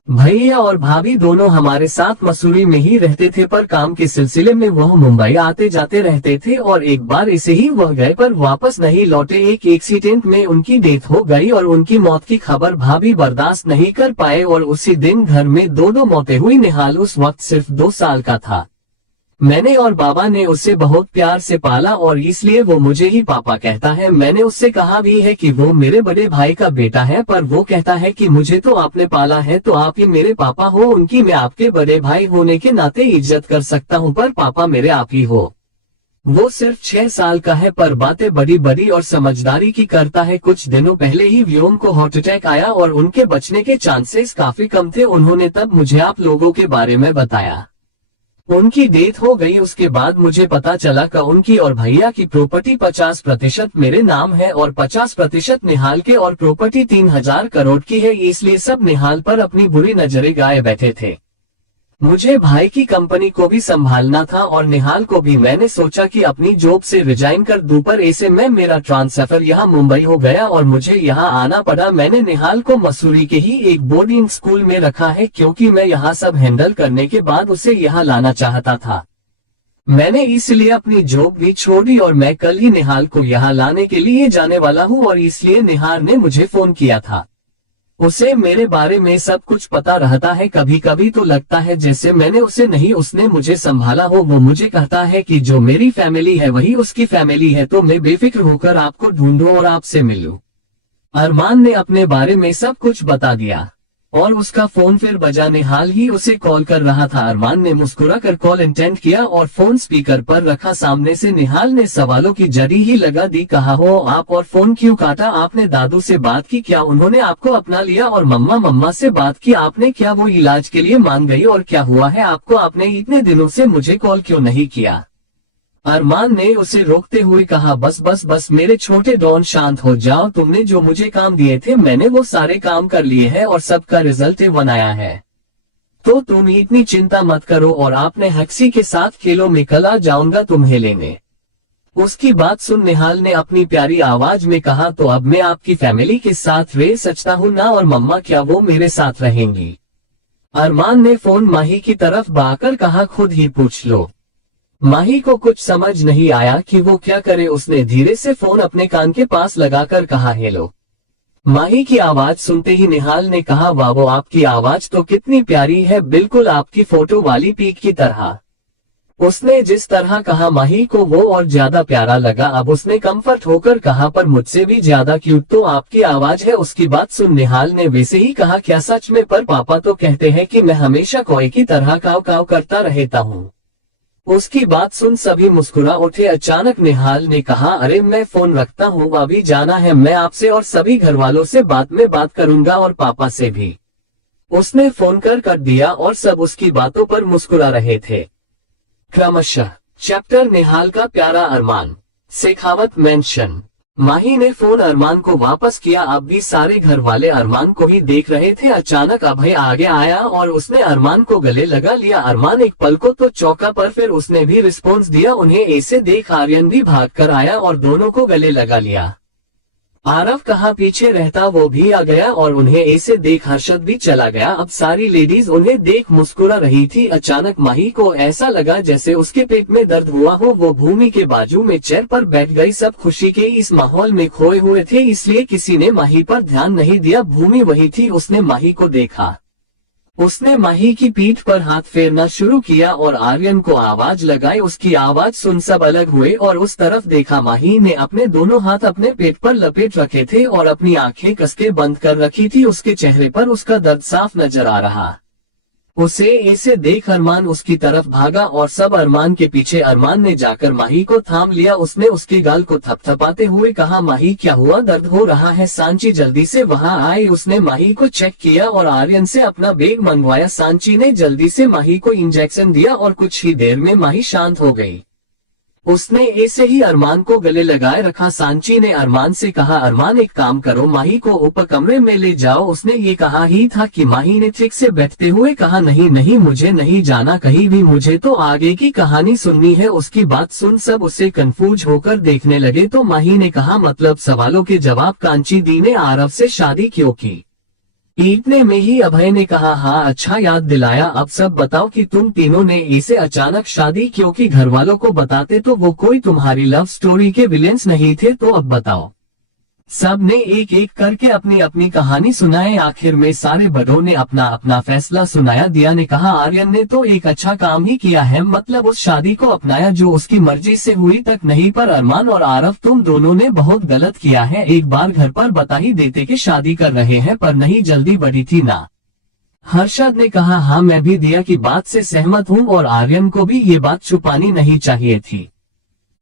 भैया और भाभी दोनों हमारे साथ मसूरी में ही रहते थे, पर काम के सिलसिले में वह मुंबई आते जाते रहते थे और एक बार ऐसे ही वह गए पर वापस नहीं लौटे। एक एक्सीडेंट में उनकी डेथ हो गई और उनकी मौत की खबर भाभी बर्दाश्त नहीं कर पाए और उसी दिन घर में दो मौतें हुई। निहाल उस वक्त सिर्फ 2 साल का था। मैंने और बाबा ने उसे बहुत प्यार से पाला और इसलिए वो मुझे ही पापा कहता है। मैंने उससे कहा भी है कि वो मेरे बड़े भाई का बेटा है, पर वो कहता है कि मुझे तो आपने पाला है तो आप ही मेरे पापा हो। उनकी मैं आपके बड़े भाई होने के नाते इज्जत कर सकता हूँ, पर पापा मेरे आप ही हो। वो सिर्फ 6 साल का है पर बातें बड़ी बड़ी और समझदारी की करता है। कुछ दिनों पहले ही व्योम को हार्ट अटैक आया और उनके बचने के चांसेस काफी कम थे। उन्होंने तब मुझे आप लोगों के बारे में बताया। उनकी डेथ हो गई। उसके बाद मुझे पता चला कि उनकी और भैया की प्रॉपर्टी 50% मेरे नाम है और 50% निहाल के, और प्रॉपर्टी 3000 करोड़ की है। इसलिए सब निहाल पर अपनी बुरी नजरें गाए बैठे थे। मुझे भाई की कंपनी को भी संभालना था और निहाल को भी। मैंने सोचा कि अपनी जॉब से रिजाइन कर दूं, पर ऐसे में मेरा ट्रांसफर यहाँ मुंबई हो गया और मुझे यहाँ आना पड़ा। मैंने निहाल को मसूरी के ही एक बोर्डिंग स्कूल में रखा है क्योंकि मैं यहाँ सब हैंडल करने के बाद उसे यहाँ लाना चाहता था। मैंने इसलिए अपनी जॉब भी छोड़ी और मैं कल ही निहाल को यहाँ लाने के लिए जाने वाला हूँ और इसलिए निहाल ने मुझे फोन किया था। उसे मेरे बारे में सब कुछ पता रहता है। कभी कभी तो लगता है जैसे मैंने उसे नहीं, उसने मुझे संभाला हो। वो मुझे कहता है कि जो मेरी फैमिली है वही उसकी फैमिली है, तो मैं बेफिक्र होकर आपको ढूंढूं और आपसे मिलूं। अरमान ने अपने बारे में सब कुछ बता दिया। और उसका फोन फिर बजा। निहाल ही उसे कॉल कर रहा था। अरमान ने मुस्कुरा कर कॉल अटेंड किया और फोन स्पीकर पर रखा। सामने से निहाल ने सवालों की जड़ी ही लगा दी। कहा हो आप, और फोन क्यों काटा? आपने दादू से बात की क्या? उन्होंने आपको अपना लिया? और मम्मा से बात की आपने क्या? वो इलाज के लिए मान गई? और क्या हुआ है आपको? आपने इतने दिनों से मुझे कॉल क्यों नहीं किया? अरमान ने उसे रोकते हुए कहा, बस मेरे छोटे डॉन, शांत हो जाओ। तुमने जो मुझे काम दिए थे मैंने वो सारे काम कर लिए हैं और सबका रिजल्ट बनाया है, तो तुम इतनी चिंता मत करो। और आपने हक्सी के साथ खेलो, मैं कल आ जाऊंगा तुम्हें लेने। उसकी बात सुन निहाल ने अपनी प्यारी आवाज में कहा, तो अब मैं आपकी फैमिली के साथ रह सकता हूँ ना? और मम्मा, क्या वो मेरे साथ रहेंगी? अरमान ने फोन माही की तरफ बढ़ाकर कहा, खुद ही पूछ लो। माही को कुछ समझ नहीं आया कि वो क्या करे। उसने धीरे से फोन अपने कान के पास लगाकर कहा, हेलो। माही की आवाज सुनते ही निहाल ने कहा, वाह, वो आपकी आवाज तो कितनी प्यारी है, बिल्कुल आपकी फोटो वाली पीक की तरह। उसने जिस तरह कहा माही को वो और ज्यादा प्यारा लगा। अब उसने कंफर्ट होकर कहा, पर मुझसे भी ज्यादा क्यूट तो आपकी आवाज है। उसकी बात सुन निहाल ने वैसे ही कहा, क्या सच में? पर पापा तो कहते हैं कि मैं हमेशा कोए की तरह काव काव करता रहता हूँ। उसकी बात सुन सभी मुस्कुरा उठे। अचानक निहाल ने कहा, अरे मैं फोन रखता हूँ, अभी जाना है। मैं आपसे और सभी घर वालों से बाद में बात करूंगा और पापा से भी। उसने फोन कर दिया और सब उसकी बातों पर मुस्कुरा रहे थे। क्रमशः चैप्टर निहाल का प्यारा अरमान, शेखावत मेंशन। माही ने फोन अरमान को वापस किया। अब भी सारे घर वाले अरमान को ही देख रहे थे। अचानक अभय आगे आया और उसने अरमान को गले लगा लिया। अरमान एक पल को तो चौंका, पर फिर उसने भी रिस्पॉन्स दिया। उन्हें ऐसे देख आर्यन भी भाग कर आया और दोनों को गले लगा लिया। आरव कहाँ पीछे रहता, वो भी आ गया और उन्हें ऐसे देख हर्षद भी चला गया। अब सारी लेडीज उन्हें देख मुस्कुरा रही थी। अचानक माही को ऐसा लगा जैसे उसके पेट में दर्द हुआ हो। वो भूमि के बाजू में चेयर पर बैठ गई। सब खुशी के इस माहौल में खोए हुए थे, इसलिए किसी ने माही पर ध्यान नहीं दिया। भूमि वही थी। उसने माही को देखा। उसने माही की पीठ पर हाथ फेरना शुरू किया और आर्यन को आवाज लगाई। उसकी आवाज सुन सब अलग हुए और उस तरफ देखा। माही ने अपने दोनों हाथ अपने पेट पर लपेट रखे थे और अपनी आंखें कसके बंद कर रखी थी। उसके चेहरे पर उसका दर्द साफ नजर आ रहा। उसे ऐसे देख अरमान उसकी तरफ भागा और सब अरमान के पीछे। अरमान ने जाकर माही को थाम लिया। उसने उसके गाल को थपथपाते हुए कहा, माही क्या हुआ? दर्द हो रहा है? सांची जल्दी से वहां आए। उसने माही को चेक किया और आर्यन से अपना बैग मंगवाया। सांची ने जल्दी से माही को इंजेक्शन दिया और कुछ ही देर में माही शांत हो गई। उसने ऐसे ही अरमान को गले लगाए रखा। सांची ने अरमान से कहा, अरमान एक काम करो, माही को ऊपर कमरे में ले जाओ। उसने ये कहा ही था कि माही ने ठीक से बैठते हुए कहा, नहीं मुझे नहीं जाना कहीं भी, मुझे तो आगे की कहानी सुननी है। उसकी बात सुन सब उसे कंफ्यूज होकर देखने लगे। तो माही ने कहा, मतलब सवालों के जवाब कांची दी ने आरव से शादी क्यों की? इतने में ही अभय ने कहा, हाँ अच्छा याद दिलाया। अब सब बताओ कि तुम तीनों ने इसे अचानक शादी क्यों की? घर वालों को बताते तो वो कोई तुम्हारी लव स्टोरी के विलेंस नहीं थे, तो अब बताओ। सब ने एक एक करके अपनी अपनी कहानी सुनाए। आखिर में सारे बड़ों ने अपना अपना फैसला सुनाया। दिया ने कहा, आर्यन ने तो एक अच्छा काम ही किया है, मतलब उस शादी को अपनाया जो उसकी मर्जी से हुई तक नहीं। पर अरमान और आरव, तुम दोनों ने बहुत गलत किया है। एक बार घर पर बता ही देते कि शादी कर रहे हैं, पर नहीं जल्दी बढ़ी थी ना? हर्षद ने कहा, हाँ मैं भी दिया की बात से सहमत हूँ और आर्यन को भी ये बात छुपानी नहीं चाहिए थी।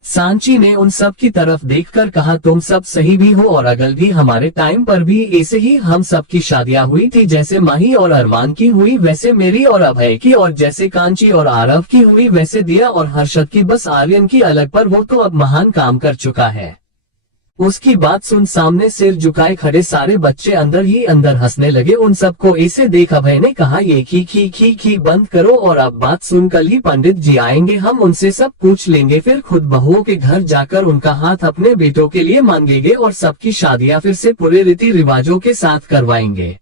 सांची ने उन सब की तरफ देखकर कहा, तुम सब सही भी हो और अगल भी। हमारे टाइम पर भी ऐसे ही हम सब की शादियां हुई थी, जैसे माही और अरमान की हुई वैसे मेरी और अभय की, और जैसे कांची और आरव की हुई वैसे दिया और हर्षद की। बस आर्यन की अलग, पर वो तो अब महान काम कर चुका है। उसकी बात सुन सामने सिर झुकाए खड़े सारे बच्चे अंदर ही अंदर हंसने लगे। उन सबको ऐसे देख अभय ने कहा, ये खी बंद करो और अब बात सुन। कल ही पंडित जी आएंगे, हम उनसे सब पूछ लेंगे, फिर खुद बहुओं के घर जाकर उनका हाथ अपने बेटों के लिए मांगेंगे और सबकी शादियां फिर से पूरे रीति रिवाजों के साथ करवाएंगे।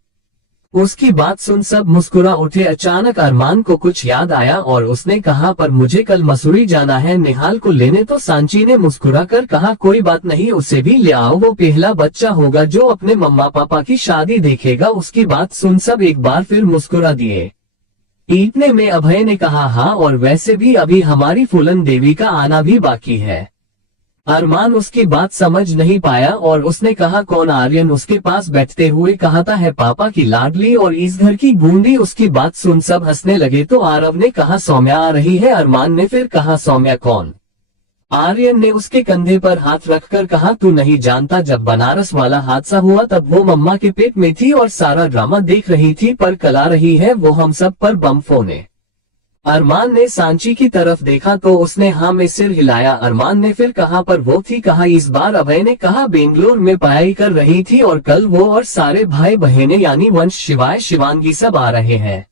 उसकी बात सुन सब मुस्कुरा उठे। अचानक अरमान को कुछ याद आया और उसने कहा, पर मुझे कल मसूरी जाना है निहाल को लेने। तो सांची ने मुस्कुरा कर कहा, कोई बात नहीं, उसे भी ले आओ, वो पहला बच्चा होगा जो अपने मम्मा पापा की शादी देखेगा। उसकी बात सुन सब एक बार फिर मुस्कुरा दिए। इतने में अभय ने कहा, हाँ और वैसे भी अभी हमारी फूलन देवी का आना भी बाकी है। अरमान उसकी बात समझ नहीं पाया और उसने कहा कौन। आर्यन उसके पास बैठते हुए कहता है पापा की लाडली और इस घर की बूंदी। उसकी बात सुन सब हंसने लगे तो आरव ने कहा सौम्या आ रही है। अरमान ने फिर कहा सौम्या कौन। आर्यन ने उसके कंधे पर हाथ रखकर कहा तू नहीं जानता, जब बनारस वाला हादसा हुआ तब वो मम्मा के पेट में थी और सारा ड्रामा देख रही थी, पर कला रही है वो हम सब पर बम फोने। अरमान ने सांची की तरफ देखा तो उसने हाँ में सिर हिलाया। अरमान ने फिर कहा पर वो थी कहा। इस बार अभय ने कहा बेंगलोर में पढ़ाई कर रही थी और कल वो और सारे भाई बहनें यानी वंश शिवाय शिवांगी सब आ रहे हैं।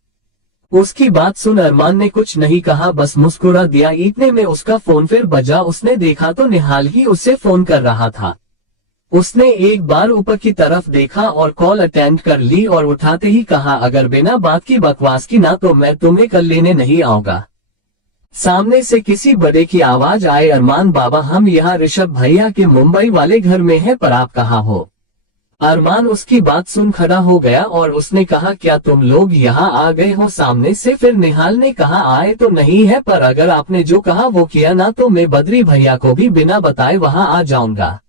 उसकी बात सुन अरमान ने कुछ नहीं कहा, बस मुस्कुरा दिया। इतने में उसका फोन फिर बजा। उसने देखा तो निहाल ही उससे फोन कर रहा था। उसने एक बार ऊपर की तरफ देखा और कॉल अटेंड कर ली और उठाते ही कहा अगर बिना बात की बकवास की ना तो मैं तुम्हें कल लेने नहीं आऊंगा। सामने से किसी बड़े की आवाज आए अरमान बाबा हम यहाँ ऋषभ भैया के मुंबई वाले घर में हैं, पर आप कहाँ हो। अरमान उसकी बात सुन खड़ा हो गया और उसने कहा क्या तुम लोग यहाँ आ गए हो सामने से। फिर निहाल ने कहा आए तो नहीं है, पर अगर आपने जो कहा वो किया ना तो मैं बद्री भैया को भी बिना बताए वहाँ आ जाऊंगा।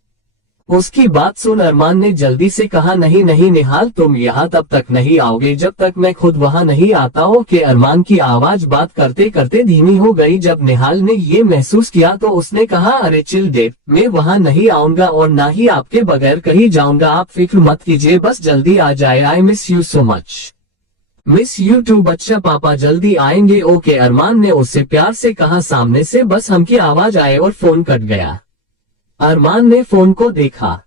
उसकी बात सुन अरमान ने जल्दी से कहा नहीं नहीं निहाल, तुम यहाँ तब तक नहीं आओगे जब तक मैं खुद वहाँ नहीं आता हूँ। कि अरमान की आवाज बात करते करते धीमी हो गई। जब निहाल ने ये महसूस किया तो उसने कहा अरे चिल देव, मैं वहाँ नहीं आऊंगा और ना ही आपके बगैर कहीं जाऊंगा। आप फिक्र मत कीजिए, बस जल्दी आ जाए। I miss you so much. Miss you too बच्चा, पापा जल्दी आएंगे। ओके अरमान ने उससे प्यार से कहा। सामने से बस हम की आवाज आए और फोन कट गया। अरमान ने फोन को देखा,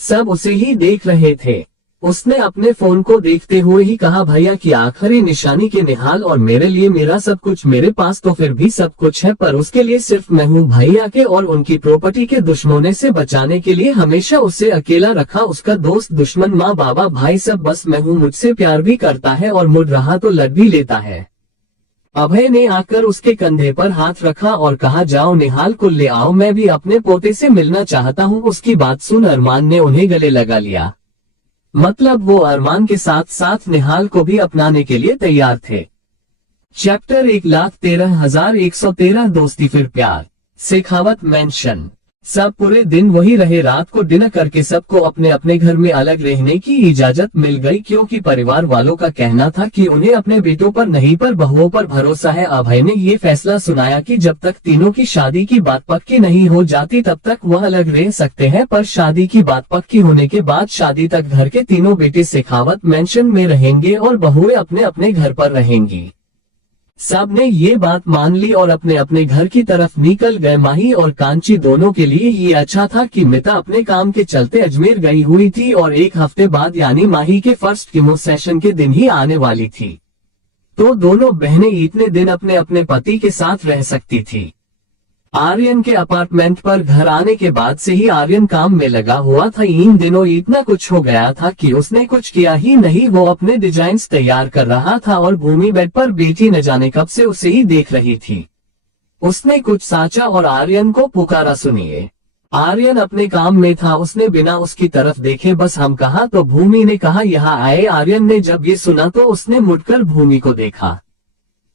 सब उसे ही देख रहे थे। उसने अपने फोन को देखते हुए ही कहा भैया की आखिरी निशानी के निहाल और मेरे लिए मेरा सब कुछ। मेरे पास तो फिर भी सब कुछ है, पर उसके लिए सिर्फ मैं हूँ। भैया के और उनकी प्रॉपर्टी के दुश्मनों से बचाने के लिए हमेशा उसे अकेला रखा। उसका दोस्त दुश्मन माँ बाबा भाई सब बस मैं हूँ। मुझसे प्यार भी करता है और मुड़ रहा तो लड़ भी लेता है। अभय ने आकर उसके कंधे पर हाथ रखा और कहा जाओ निहाल को ले आओ, मैं भी अपने पोते से मिलना चाहता हूँ। उसकी बात सुन अरमान ने उन्हें गले लगा लिया। मतलब वो अरमान के साथ साथ निहाल को भी अपनाने के लिए तैयार थे। चैप्टर 1,13,113 दोस्ती फिर प्यार। शेखावत मेंशन। सब पूरे दिन वही रहे। रात को डिनर करके सबको अपने अपने घर में अलग रहने की इजाजत मिल गई, क्योंकि परिवार वालों का कहना था कि उन्हें अपने बेटों पर नहीं पर बहुओं पर भरोसा है। अभय ने ये फैसला सुनाया कि जब तक तीनों की शादी की बात पक्की नहीं हो जाती तब तक वह अलग रह सकते हैं, पर शादी की बात पक्की होने के बाद शादी तक घर के तीनों बेटे शेखावत मेंशन में रहेंगे और बहुएं अपने अपने घर पर रहेंगी। सब ने ये बात मान ली और अपने अपने घर की तरफ निकल गए। माही और कांची दोनों के लिए ये अच्छा था कि मिता अपने काम के चलते अजमेर गई हुई थी और एक हफ्ते बाद यानी माही के फर्स्ट कीमो सेशन के दिन ही आने वाली थी, तो दोनों बहनें इतने दिन अपने अपने पति के साथ रह सकती थी। आर्यन के अपार्टमेंट पर घर आने के बाद से ही आर्यन काम में लगा हुआ था। इन दिनों इतना कुछ हो गया था कि उसने कुछ किया ही नहीं। वो अपने डिजाइन्स तैयार कर रहा था और भूमि बेड पर बेटी न जाने कब से उसे ही देख रही थी। उसने कुछ साचा और आर्यन को पुकारा, सुनिए। आर्यन अपने काम में था, उसने बिना उसकी तरफ देखे बस हम कहा तो भूमि ने कहा यहाँ आए। आर्यन ने जब ये सुना तो उसने मुड़कर भूमि को देखा।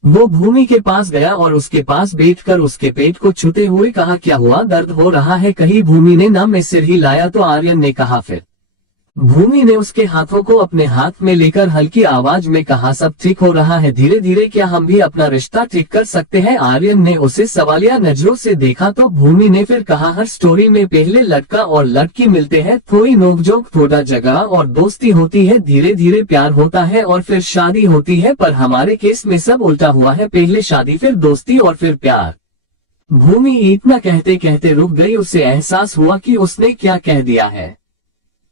वो भूमि के पास गया और उसके पास बैठकर उसके पेट को छूते हुए कहा क्या हुआ, दर्द हो रहा है कहीं। भूमि ने ना में सिर ही लाया तो आर्यन ने कहा फिर। भूमि ने उसके हाथों को अपने हाथ में लेकर हल्की आवाज में कहा सब ठीक हो रहा है धीरे धीरे, क्या हम भी अपना रिश्ता ठीक कर सकते हैं। आर्यन ने उसे सवालिया नजरों से देखा तो भूमि ने फिर कहा हर स्टोरी में पहले लड़का और लड़की मिलते हैं, थोड़ी नोकझोंक, थोड़ा झगड़ा और दोस्ती होती है, धीरे धीरे प्यार होता है और फिर शादी होती है। पर हमारे केस में सब उल्टा हुआ है, पहले शादी फिर दोस्ती और फिर प्यार। भूमि इतना कहते कहते रुक गई। उसे एहसास हुआ कि उसने क्या कह दिया है।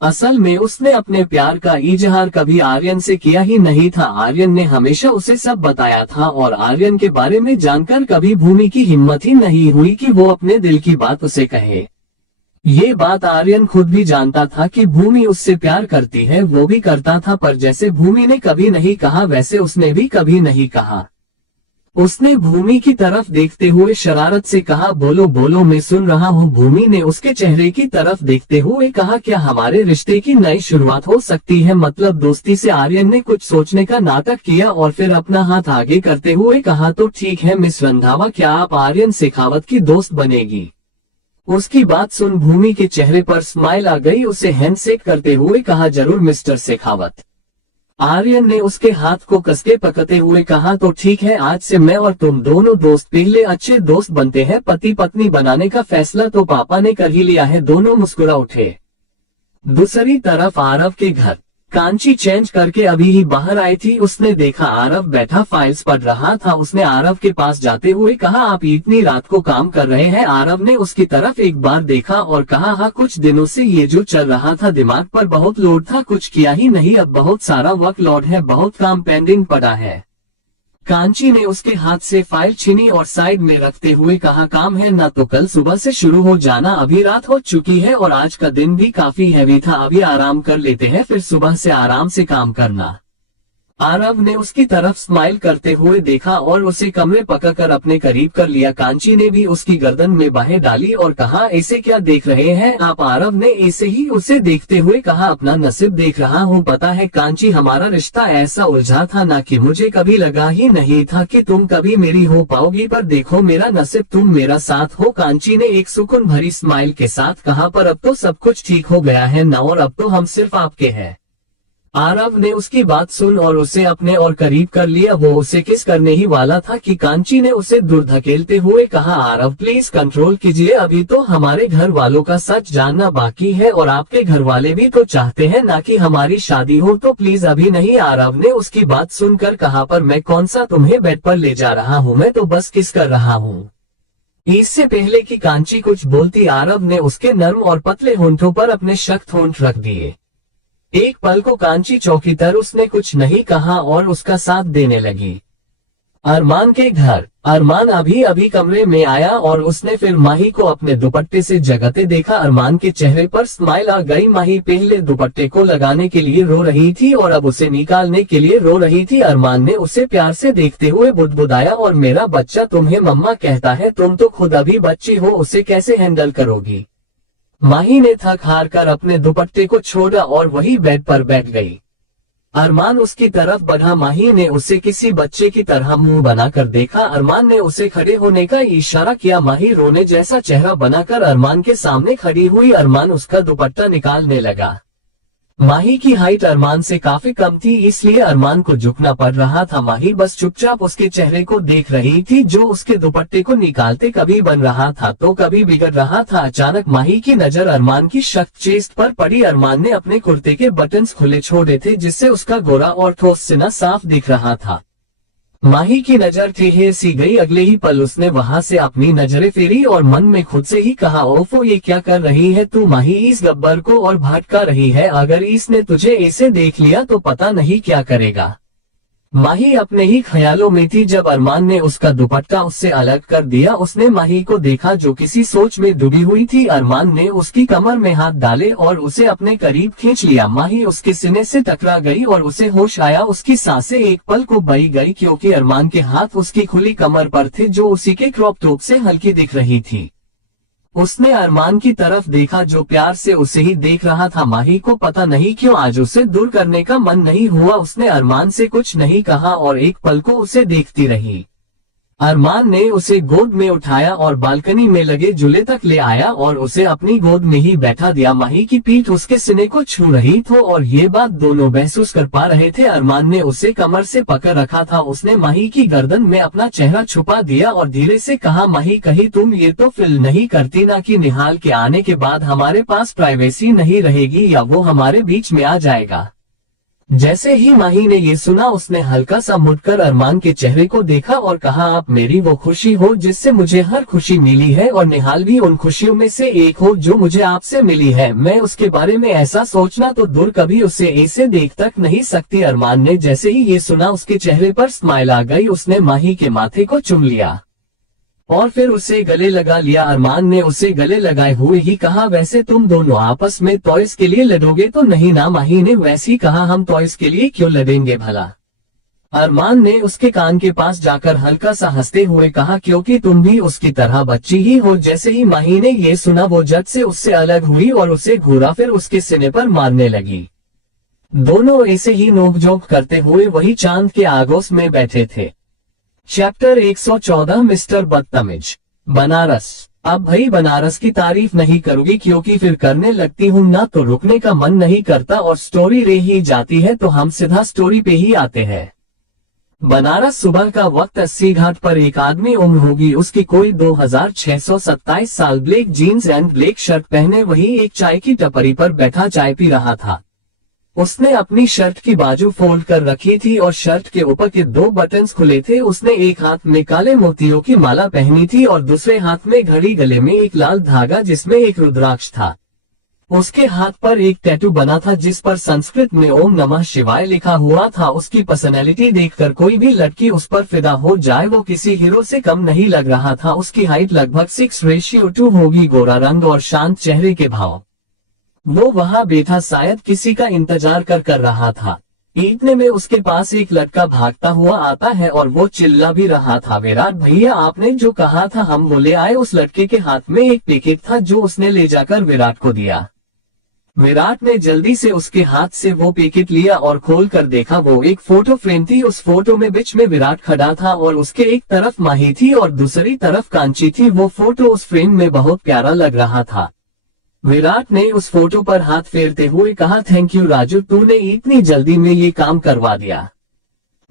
असल में उसने अपने प्यार का इजहार कभी आर्यन से किया ही नहीं था। आर्यन ने हमेशा उसे सब बताया था और आर्यन के बारे में जानकर कभी भूमि की हिम्मत ही नहीं हुई कि वो अपने दिल की बात उसे कहे। ये बात आर्यन खुद भी जानता था कि भूमि उससे प्यार करती है, वो भी करता था, पर जैसे भूमि ने कभी नहीं कहा वैसे उसने भी कभी नहीं कहा। उसने भूमि की तरफ देखते हुए शरारत से कहा बोलो बोलो मैं सुन रहा हूँ। भूमि ने उसके चेहरे की तरफ देखते हुए कहा क्या हमारे रिश्ते की नई शुरुआत हो सकती है, मतलब दोस्ती से। आर्यन ने कुछ सोचने का नाटक किया और फिर अपना हाथ आगे करते हुए कहा तो ठीक है मिस रंधावा, क्या आप आर्यन शेखावत की दोस्त बनेगी। उसकी बात सुन भूमि के चेहरे पर स्माइल आ गई। उसे हैंडशेक करते हुए कहा, जरूर मिस्टर शेखावत। आर्यन ने उसके हाथ को कसके पकड़ते हुए कहा, तो ठीक है, आज से मैं और तुम दोनों दोस्त पहले अच्छे दोस्त बनते हैं। पति पत्नी बनाने का फैसला तो पापा ने कर ही लिया है। दोनों मुस्कुरा उठे। दूसरी तरफ आरव के घर कांची चेंज करके अभी ही बाहर आई थी। उसने देखा आरव बैठा फाइल्स पढ़ रहा था। उसने आरव के पास जाते हुए कहा, आप इतनी रात को काम कर रहे हैं? आरव ने उसकी तरफ एक बार देखा और कहा, हाँ, कुछ दिनों से ये जो चल रहा था दिमाग पर बहुत लोड था, कुछ किया ही नहीं। अब बहुत सारा वर्क लोड है, बहुत काम पेंडिंग पड़ा है। कांची ने उसके हाथ से फाइल छीनी और साइड में रखते हुए कहा, काम है ना तो कल सुबह से शुरू हो जाना। अभी रात हो चुकी है और आज का दिन भी काफी हैवी था। अभी आराम कर लेते हैं, फिर सुबह से आराम से काम करना। आरव ने उसकी तरफ स्माइल करते हुए देखा और उसे कमरे पकड़कर अपने करीब कर लिया। कांची ने भी उसकी गर्दन में बाहें डाली और कहा, ऐसे क्या देख रहे हैं आप? आरव ने ऐसे ही उसे देखते हुए कहा, अपना नसीब देख रहा हूँ। पता है कांची, हमारा रिश्ता ऐसा उलझा था ना कि मुझे कभी लगा ही नहीं था कि तुम कभी मेरी हो पाओगी, पर देखो मेरा नसीब, तुम मेरा साथ हो। कांची ने एक सुकून भरी स्माइल के साथ कहा, पर अब तो सब कुछ ठीक हो गया है ना, और अब तो हम सिर्फ आपके हैं। आरव ने उसकी बात सुन और उसे अपने और करीब कर लिया। वो उसे किस करने ही वाला था कि कांची ने उसे दूर धकेलते हुए कहा, आरव प्लीज कंट्रोल कीजिए, अभी तो हमारे घर वालों का सच जानना बाकी है और आपके घर वाले भी तो चाहते हैं ना कि हमारी शादी हो, तो प्लीज अभी नहीं। आरव ने उसकी बात सुनकर कहा, पर मैं कौन सा तुम्हें बेड पर ले जा रहा हूँ, मैं तो बस किस कर रहा हूँ। इससे पहले कि कांची कुछ बोलती, आरव ने उसके नर्म और पतले होंठों पर अपने सख्त होंठ रख दिए। एक पल को कांची चौकी तर, उसने कुछ नहीं कहा और उसका साथ देने लगी। अरमान के घर अरमान अभी अभी कमरे में आया और उसने फिर माही को अपने दुपट्टे से जगाते देखा। अरमान के चेहरे पर स्माइल आ गई। माही पहले दुपट्टे को लगाने के लिए रो रही थी और अब उसे निकालने के लिए रो रही थी। अरमान ने उसे प्यार से देखते हुए बुदबुदाया, और मेरा बच्चा तुम्हें मम्मा कहता है, तुम तो खुद अभी बच्ची हो, उसे कैसे हैंडल करोगी? माही ने थक हार कर अपने दुपट्टे को छोड़ा और वही बेड पर बैठ गई। अरमान उसकी तरफ बढ़ा। माही ने उसे किसी बच्चे की तरह मुंह बनाकर देखा। अरमान ने उसे खड़े होने का इशारा किया। माही रोने जैसा चेहरा बनाकर अरमान के सामने खड़ी हुई। अरमान उसका दुपट्टा निकालने लगा। माही की हाइट अरमान से काफी कम थी, इसलिए अरमान को झुकना पड़ रहा था। माही बस चुपचाप उसके चेहरे को देख रही थी, जो उसके दुपट्टे को निकालते कभी बन रहा था तो कभी बिगड़ रहा था। अचानक माही की नजर अरमान की सख्त चेस्ट पर पड़ी। अरमान ने अपने कुर्ते के बटन्स खुले छोड़े थे, जिससे उसका गोरा और ठोस सीना साफ दिख रहा था। माही की नजर टेढ़ी सी गई। अगले ही पल उसने वहां से अपनी नजरें फेरी और मन में खुद से ही कहा, ओफो, ये क्या कर रही है तू? माही इस गब्बर को और भटका रही है। अगर इसने तुझे ऐसे देख लिया तो पता नहीं क्या करेगा। माही अपने ही ख्यालों में थी जब अरमान ने उसका दुपट्टा उससे अलग कर दिया। उसने माही को देखा जो किसी सोच में डूबी हुई थी। अरमान ने उसकी कमर में हाथ डाले और उसे अपने करीब खींच लिया। माही उसके सीने से टकरा गई और उसे होश आया। उसकी सांसें एक पल को बही गई, क्योंकि अरमान के हाथ उसकी खुली कमर पर थे, जो उसी के क्रॉप टॉप से हल्की दिख रही थी। उसने अरमान की तरफ देखा, जो प्यार से उसे ही देख रहा था। माही को पता नहीं क्यों आज उसे दूर करने का मन नहीं हुआ। उसने अरमान से कुछ नहीं कहा और एक पल को उसे देखती रही। अरमान ने उसे गोद में उठाया और बालकनी में लगे झूले तक ले आया और उसे अपनी गोद में ही बैठा दिया। माही की पीठ उसके सीने को छू रही थी और ये बात दोनों महसूस कर पा रहे थे। अरमान ने उसे कमर से पकड़ रखा था। उसने माही की गर्दन में अपना चेहरा छुपा दिया और धीरे से कहा, माही, कहीं तुम ये तो फील नहीं करती ना कि निहाल के आने के बाद हमारे पास प्राइवेसी नहीं रहेगी या वो हमारे बीच में आ जाएगा? जैसे ही माही ने ये सुना, उसने हल्का सा मुड़कर अरमान के चेहरे को देखा और कहा, आप मेरी वो खुशी हो जिससे मुझे हर खुशी मिली है, और निहाल भी उन खुशियों में से एक हो जो मुझे आपसे मिली है। मैं उसके बारे में ऐसा सोचना तो दूर, कभी उसे ऐसे देख तक नहीं सकती। अरमान ने जैसे ही ये सुना, उसके चेहरे पर स्माइल आ गई। उसने माही के माथे को चूम लिया और फिर उसे गले लगा लिया। अरमान ने उसे गले लगाए हुए ही कहा, वैसे तुम दोनों आपस में टॉयज के लिए लड़ोगे तो नहीं ना? माही ने वैसे ही कहा, हम टॉयज के लिए क्यों लड़ेंगे भला? अरमान ने उसके कान के पास जाकर हल्का सा हंसते हुए कहा, क्योंकि तुम भी उसकी तरह बच्ची ही हो। जैसे ही माही ने ये सुना, वो झट से उससे अलग हुई और उसे घूरा फिर उसके सीने पर मारने लगी। दोनों ऐसे ही नोक-झोंक करते हुए वही चांद के आगोश में बैठे थे। चैप्टर 114 मिस्टर बदतमीज। बनारस। अब भाई बनारस की तारीफ नहीं करूंगी क्योंकि फिर करने लगती हूँ ना तो रुकने का मन नहीं करता और स्टोरी रह ही जाती है, तो हम सीधा स्टोरी पे ही आते हैं। बनारस सुबह का वक्त 80 घाट पर एक आदमी, उम्र होगी उसकी कोई 2627 साल, black jeans and black shirt पहने वही एक चाय की टपरी पर बैठा चाय पी रहा था। उसने अपनी शर्ट की बाजू फोल्ड कर रखी थी और शर्ट के ऊपर के 2 बटन्स खुले थे। उसने एक हाथ में काले मोतियों की माला पहनी थी और दूसरे हाथ में घड़ी, गले में एक लाल धागा जिसमें एक रुद्राक्ष था। उसके हाथ पर एक टैटू बना था जिस पर संस्कृत में ओम नमः शिवाय लिखा हुआ था। उसकी पर्सनैलिटी देखकर कोई भी लड़की उस पर फिदा हो जाए, वो किसी हीरो से कम नहीं लग रहा था। उसकी हाइट लगभग 6:2 होगी, गोरा रंग और शांत चेहरे के भाव। वो वहां बैठा शायद किसी का इंतजार कर रहा था। इतने में उसके पास एक लड़का भागता हुआ आता है और वो चिल्ला भी रहा था, विराट भैया आपने जो कहा था हम वो ले आए। उस लड़के के हाथ में एक पैकेट था जो उसने ले जाकर विराट को दिया। विराट ने जल्दी से उसके हाथ से वो पैकेट लिया और खोल कर देखा, वो एक फोटो फ्रेम थी। उस फोटो में बीच में विराट खड़ा था और उसके एक तरफ माही थी और दूसरी तरफ कांची थी। वो फोटो उस फ्रेम में बहुत प्यारा लग रहा था। विराट ने उस फोटो पर हाथ फेरते हुए कहा, थैंक यू राजू, तूने इतनी जल्दी में ये काम करवा दिया।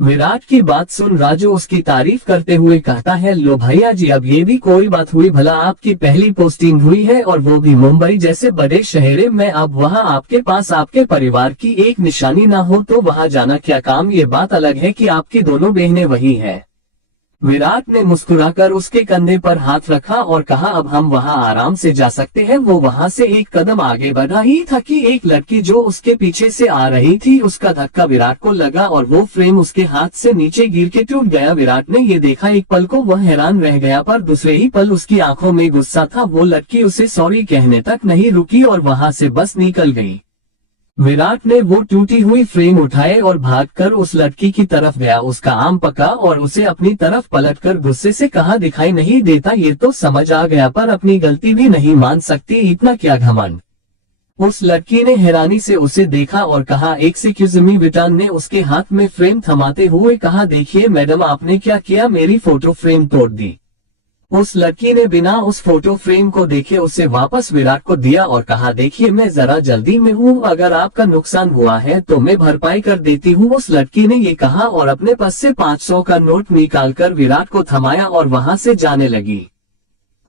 विराट की बात सुन राजू उसकी तारीफ करते हुए कहता है, लो भैया जी अब ये भी कोई बात हुई, भला आपकी पहली पोस्टिंग हुई है और वो भी मुंबई जैसे बड़े शहर में। अब वहाँ आपके पास आपके परिवार की एक निशानी ना हो तो वहाँ जाना क्या काम। ये बात अलग है कि आपकी दोनों बहनें वही हैं। विराट ने मुस्कुराकर उसके कंधे पर हाथ रखा और कहा, अब हम वहां आराम से जा सकते हैं। वो वहां से एक कदम आगे बढ़ा ही था कि एक लड़की जो उसके पीछे से आ रही थी, उसका धक्का विराट को लगा और वो फ्रेम उसके हाथ से नीचे गिर के टूट गया। विराट ने ये देखा, एक पल को वह हैरान रह गया पर दूसरे ही पल उसकी आंखों में गुस्सा था। वो लड़की उसे सॉरी कहने तक नहीं रुकी और वहां से बस निकल गई। विराट ने वो टूटी हुई फ्रेम उठाए और भागकर उस लड़की की तरफ गया। उसका आम पका और उसे अपनी तरफ पलटकर गुस्से से कहा, दिखाई नहीं देता, ये तो समझ आ गया पर अपनी गलती भी नहीं मान सकती, इतना क्या घमंड। उस लड़की ने हैरानी से उसे देखा और कहा, एक्सक्यूज मी। विटान ने उसके हाथ में फ्रेम थमाते हुए कहा, देखिए मैडम आपने क्या किया, मेरी फोटो फ्रेम तोड़ दी। उस लड़की ने बिना उस फोटो फ्रेम को देखे उसे वापस विराट को दिया और कहा, देखिए मैं जरा जल्दी में हूँ, अगर आपका नुकसान हुआ है तो मैं भरपाई कर देती हूँ। उस लड़की ने ये कहा और अपने पास से 500 का नोट निकालकर विराट को थमाया और वहां से जाने लगी।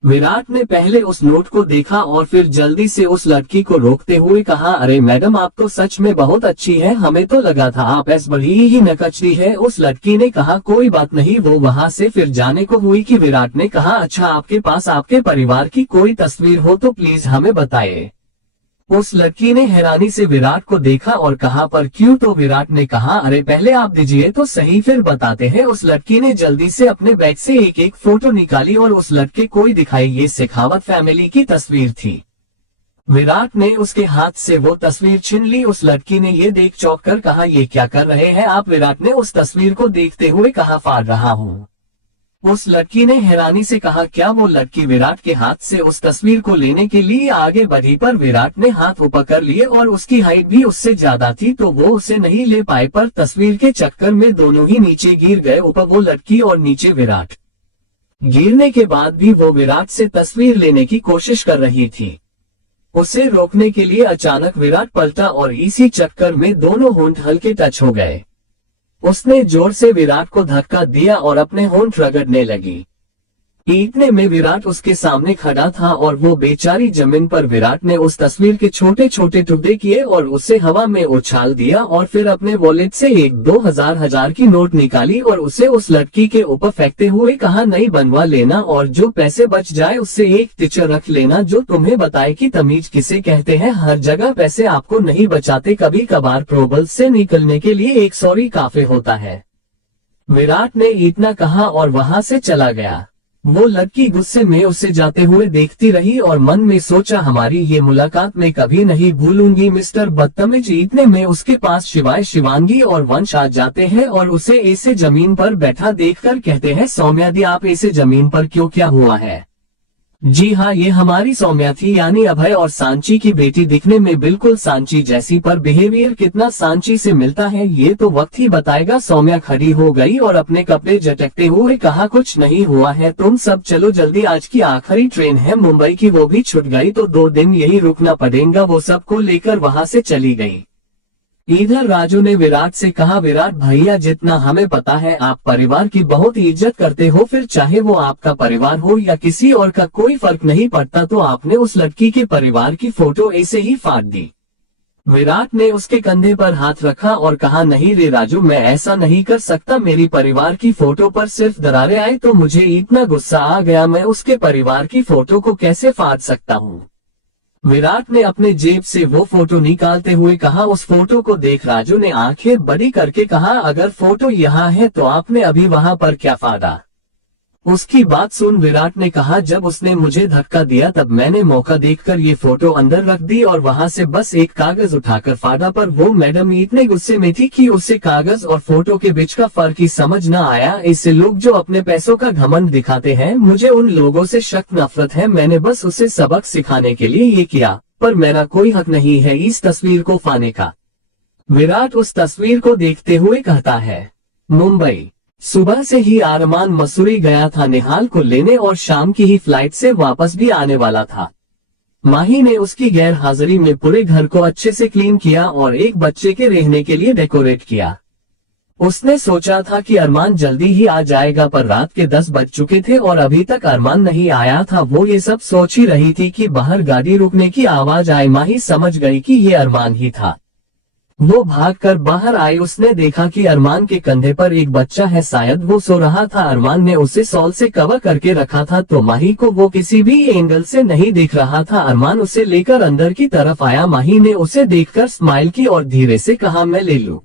विराट ने पहले उस नोट को देखा और फिर जल्दी से उस लड़की को रोकते हुए कहा, अरे मैडम आप तो सच में बहुत अच्छी है, हमें तो लगा था आप ऐस बड़ी ही नकचरी है। उस लड़की ने कहा, कोई बात नहीं। वो वहां से फिर जाने को हुई कि विराट ने कहा, अच्छा आपके पास आपके परिवार की कोई तस्वीर हो तो प्लीज हमें बताइए। उस लड़की ने हैरानी से विराट को देखा और कहा, पर क्यों। तो विराट ने कहा, अरे पहले आप दीजिए तो सही फिर बताते हैं। उस लड़की ने जल्दी से अपने बैग से एक एक फोटो निकाली और उस लड़के को दिखाई। ये शेखावत फैमिली की तस्वीर थी। विराट ने उसके हाथ से वो तस्वीर छीन ली। उस लड़की ने ये देख चौंक कर कहा, ये क्या कर रहे हैं आप। विराट ने उस तस्वीर को देखते हुए कहा, फाड़ रहा हूँ। उस लड़की ने हैरानी से कहा, क्या। वो लड़की विराट के हाथ से उस तस्वीर को लेने के लिए आगे बढ़ी पर विराट ने हाथ ऊपर कर लिए और उसकी हाइट भी उससे ज्यादा थी तो वो उसे नहीं ले पाए, पर तस्वीर के चक्कर में दोनों ही नीचे गिर गए, ऊपर वो लड़की और नीचे विराट। गिरने के बाद भी वो विराट से तस्वीर लेने की कोशिश कर रही थी। उसे रोकने के लिए अचानक विराट पलटा और इसी चक्कर में दोनों होंठ हल्के टच हो गए। उसने जोर से विराट को धक्का दिया और अपने होंठ रगड़ने लगी। इतने में विराट उसके सामने खड़ा था और वो बेचारी जमीन पर। विराट ने उस तस्वीर के छोटे छोटे टुकड़े किए और उसे हवा में उछाल दिया और फिर अपने वॉलेट से 1-2 हजार की नोट निकाली और उसे उस लड़की के ऊपर फेंकते हुए कहा, नई बनवा लेना और जो पैसे बच जाए उससे एक टीचर रख लेना जो तुम्हें बताए कि तमीज किसे कहते हैं। हर जगह पैसे आपको नहीं बचाते, कभी कभार प्रोबल से निकलने के लिए एक सॉरी काफी होता है। विराट ने इतना कहा और वहां से चला गया। वो लड़की गुस्से में उसे जाते हुए देखती रही और मन में सोचा, हमारी ये मुलाकात मैं कभी नहीं भूलूंगी, मिस्टर बदतमीज। इतने में उसके पास शिवाय, शिवांगी और वंश आ जाते हैं और उसे ऐसे जमीन पर बैठा देखकर कहते हैं, सौम्या दी आप ऐसे जमीन पर क्यों, क्या हुआ है। जी हाँ, ये हमारी सौम्या थी, यानी अभय और सांची की बेटी। दिखने में बिल्कुल सांची जैसी, पर बिहेवियर कितना सांची से मिलता है ये तो वक्त ही बताएगा। सौम्या खड़ी हो गई और अपने कपड़े झटकते हुए कहा, कुछ नहीं हुआ है, तुम सब चलो जल्दी, आज की आखिरी ट्रेन है मुंबई की, वो भी छूट गई तो 2 दिन यही रुकना पड़ेगा। वो सबको लेकर वहाँ से चली गई। इधर राजू ने विराट से कहा, विराट भैया, जितना हमें पता है आप परिवार की बहुत इज्जत करते हो, फिर चाहे वो आपका परिवार हो या किसी और का कोई फर्क नहीं पड़ता, तो आपने उस लड़की के परिवार की फोटो ऐसे ही फाड़ दी। विराट ने उसके कंधे पर हाथ रखा और कहा, नहीं रे राजू, मैं ऐसा नहीं कर सकता। मेरी परिवार की फोटो पर सिर्फ दरारें आई तो मुझे इतना गुस्सा आ गया, मैं उसके परिवार की फोटो को कैसे फाड़ सकता हूँ। विराट ने अपने जेब से वो फोटो निकालते हुए कहा, उस फोटो को देख। राजू ने आंखें बड़ी करके कहा, अगर फोटो यहाँ है तो आपने अभी वहाँ पर क्या फाड़ा। उसकी बात सुन विराट ने कहा, जब उसने मुझे धक्का दिया तब मैंने मौका देखकर ये फोटो अंदर रख दी और वहाँ से बस एक कागज उठाकर फाड़ा, पर वो मैडम इतने गुस्से में थी कि उसे कागज और फोटो के बीच का फर्क ही समझ न आया। इससे लोग जो अपने पैसों का घमंड दिखाते हैं, मुझे उन लोगों से सख्त नफरत है। मैंने बस उसे सबक सिखाने के लिए ये किया, पर मेरा कोई हक नहीं है इस तस्वीर को फाड़ने का। विराट उस तस्वीर को देखते हुए कहता है, मुंबई। सुबह से ही अरमान मसूरी गया था निहाल को लेने और शाम की ही फ्लाइट से वापस भी आने वाला था। माही ने उसकी गैर हाजिरी में पूरे घर को अच्छे से क्लीन किया और एक बच्चे के रहने के लिए डेकोरेट किया। उसने सोचा था कि अरमान जल्दी ही आ जाएगा, पर रात के 10 बज चुके थे और अभी तक अरमान नहीं आया था। वो ये सब सोच ही रही थी कि बाहर गाड़ी रुकने की आवाज आई। माही समझ गई कि ये अरमान ही था। वो भागकर बाहर आई। उसने देखा कि अरमान के कंधे पर एक बच्चा है, शायद वो सो रहा था। अरमान ने उसे शॉल से कवर करके रखा था, तो माही को वो किसी भी एंगल से नहीं दिख रहा था। अरमान उसे लेकर अंदर की तरफ आया। माही ने उसे देखकर स्माइल की और धीरे से कहा, मैं ले लूं।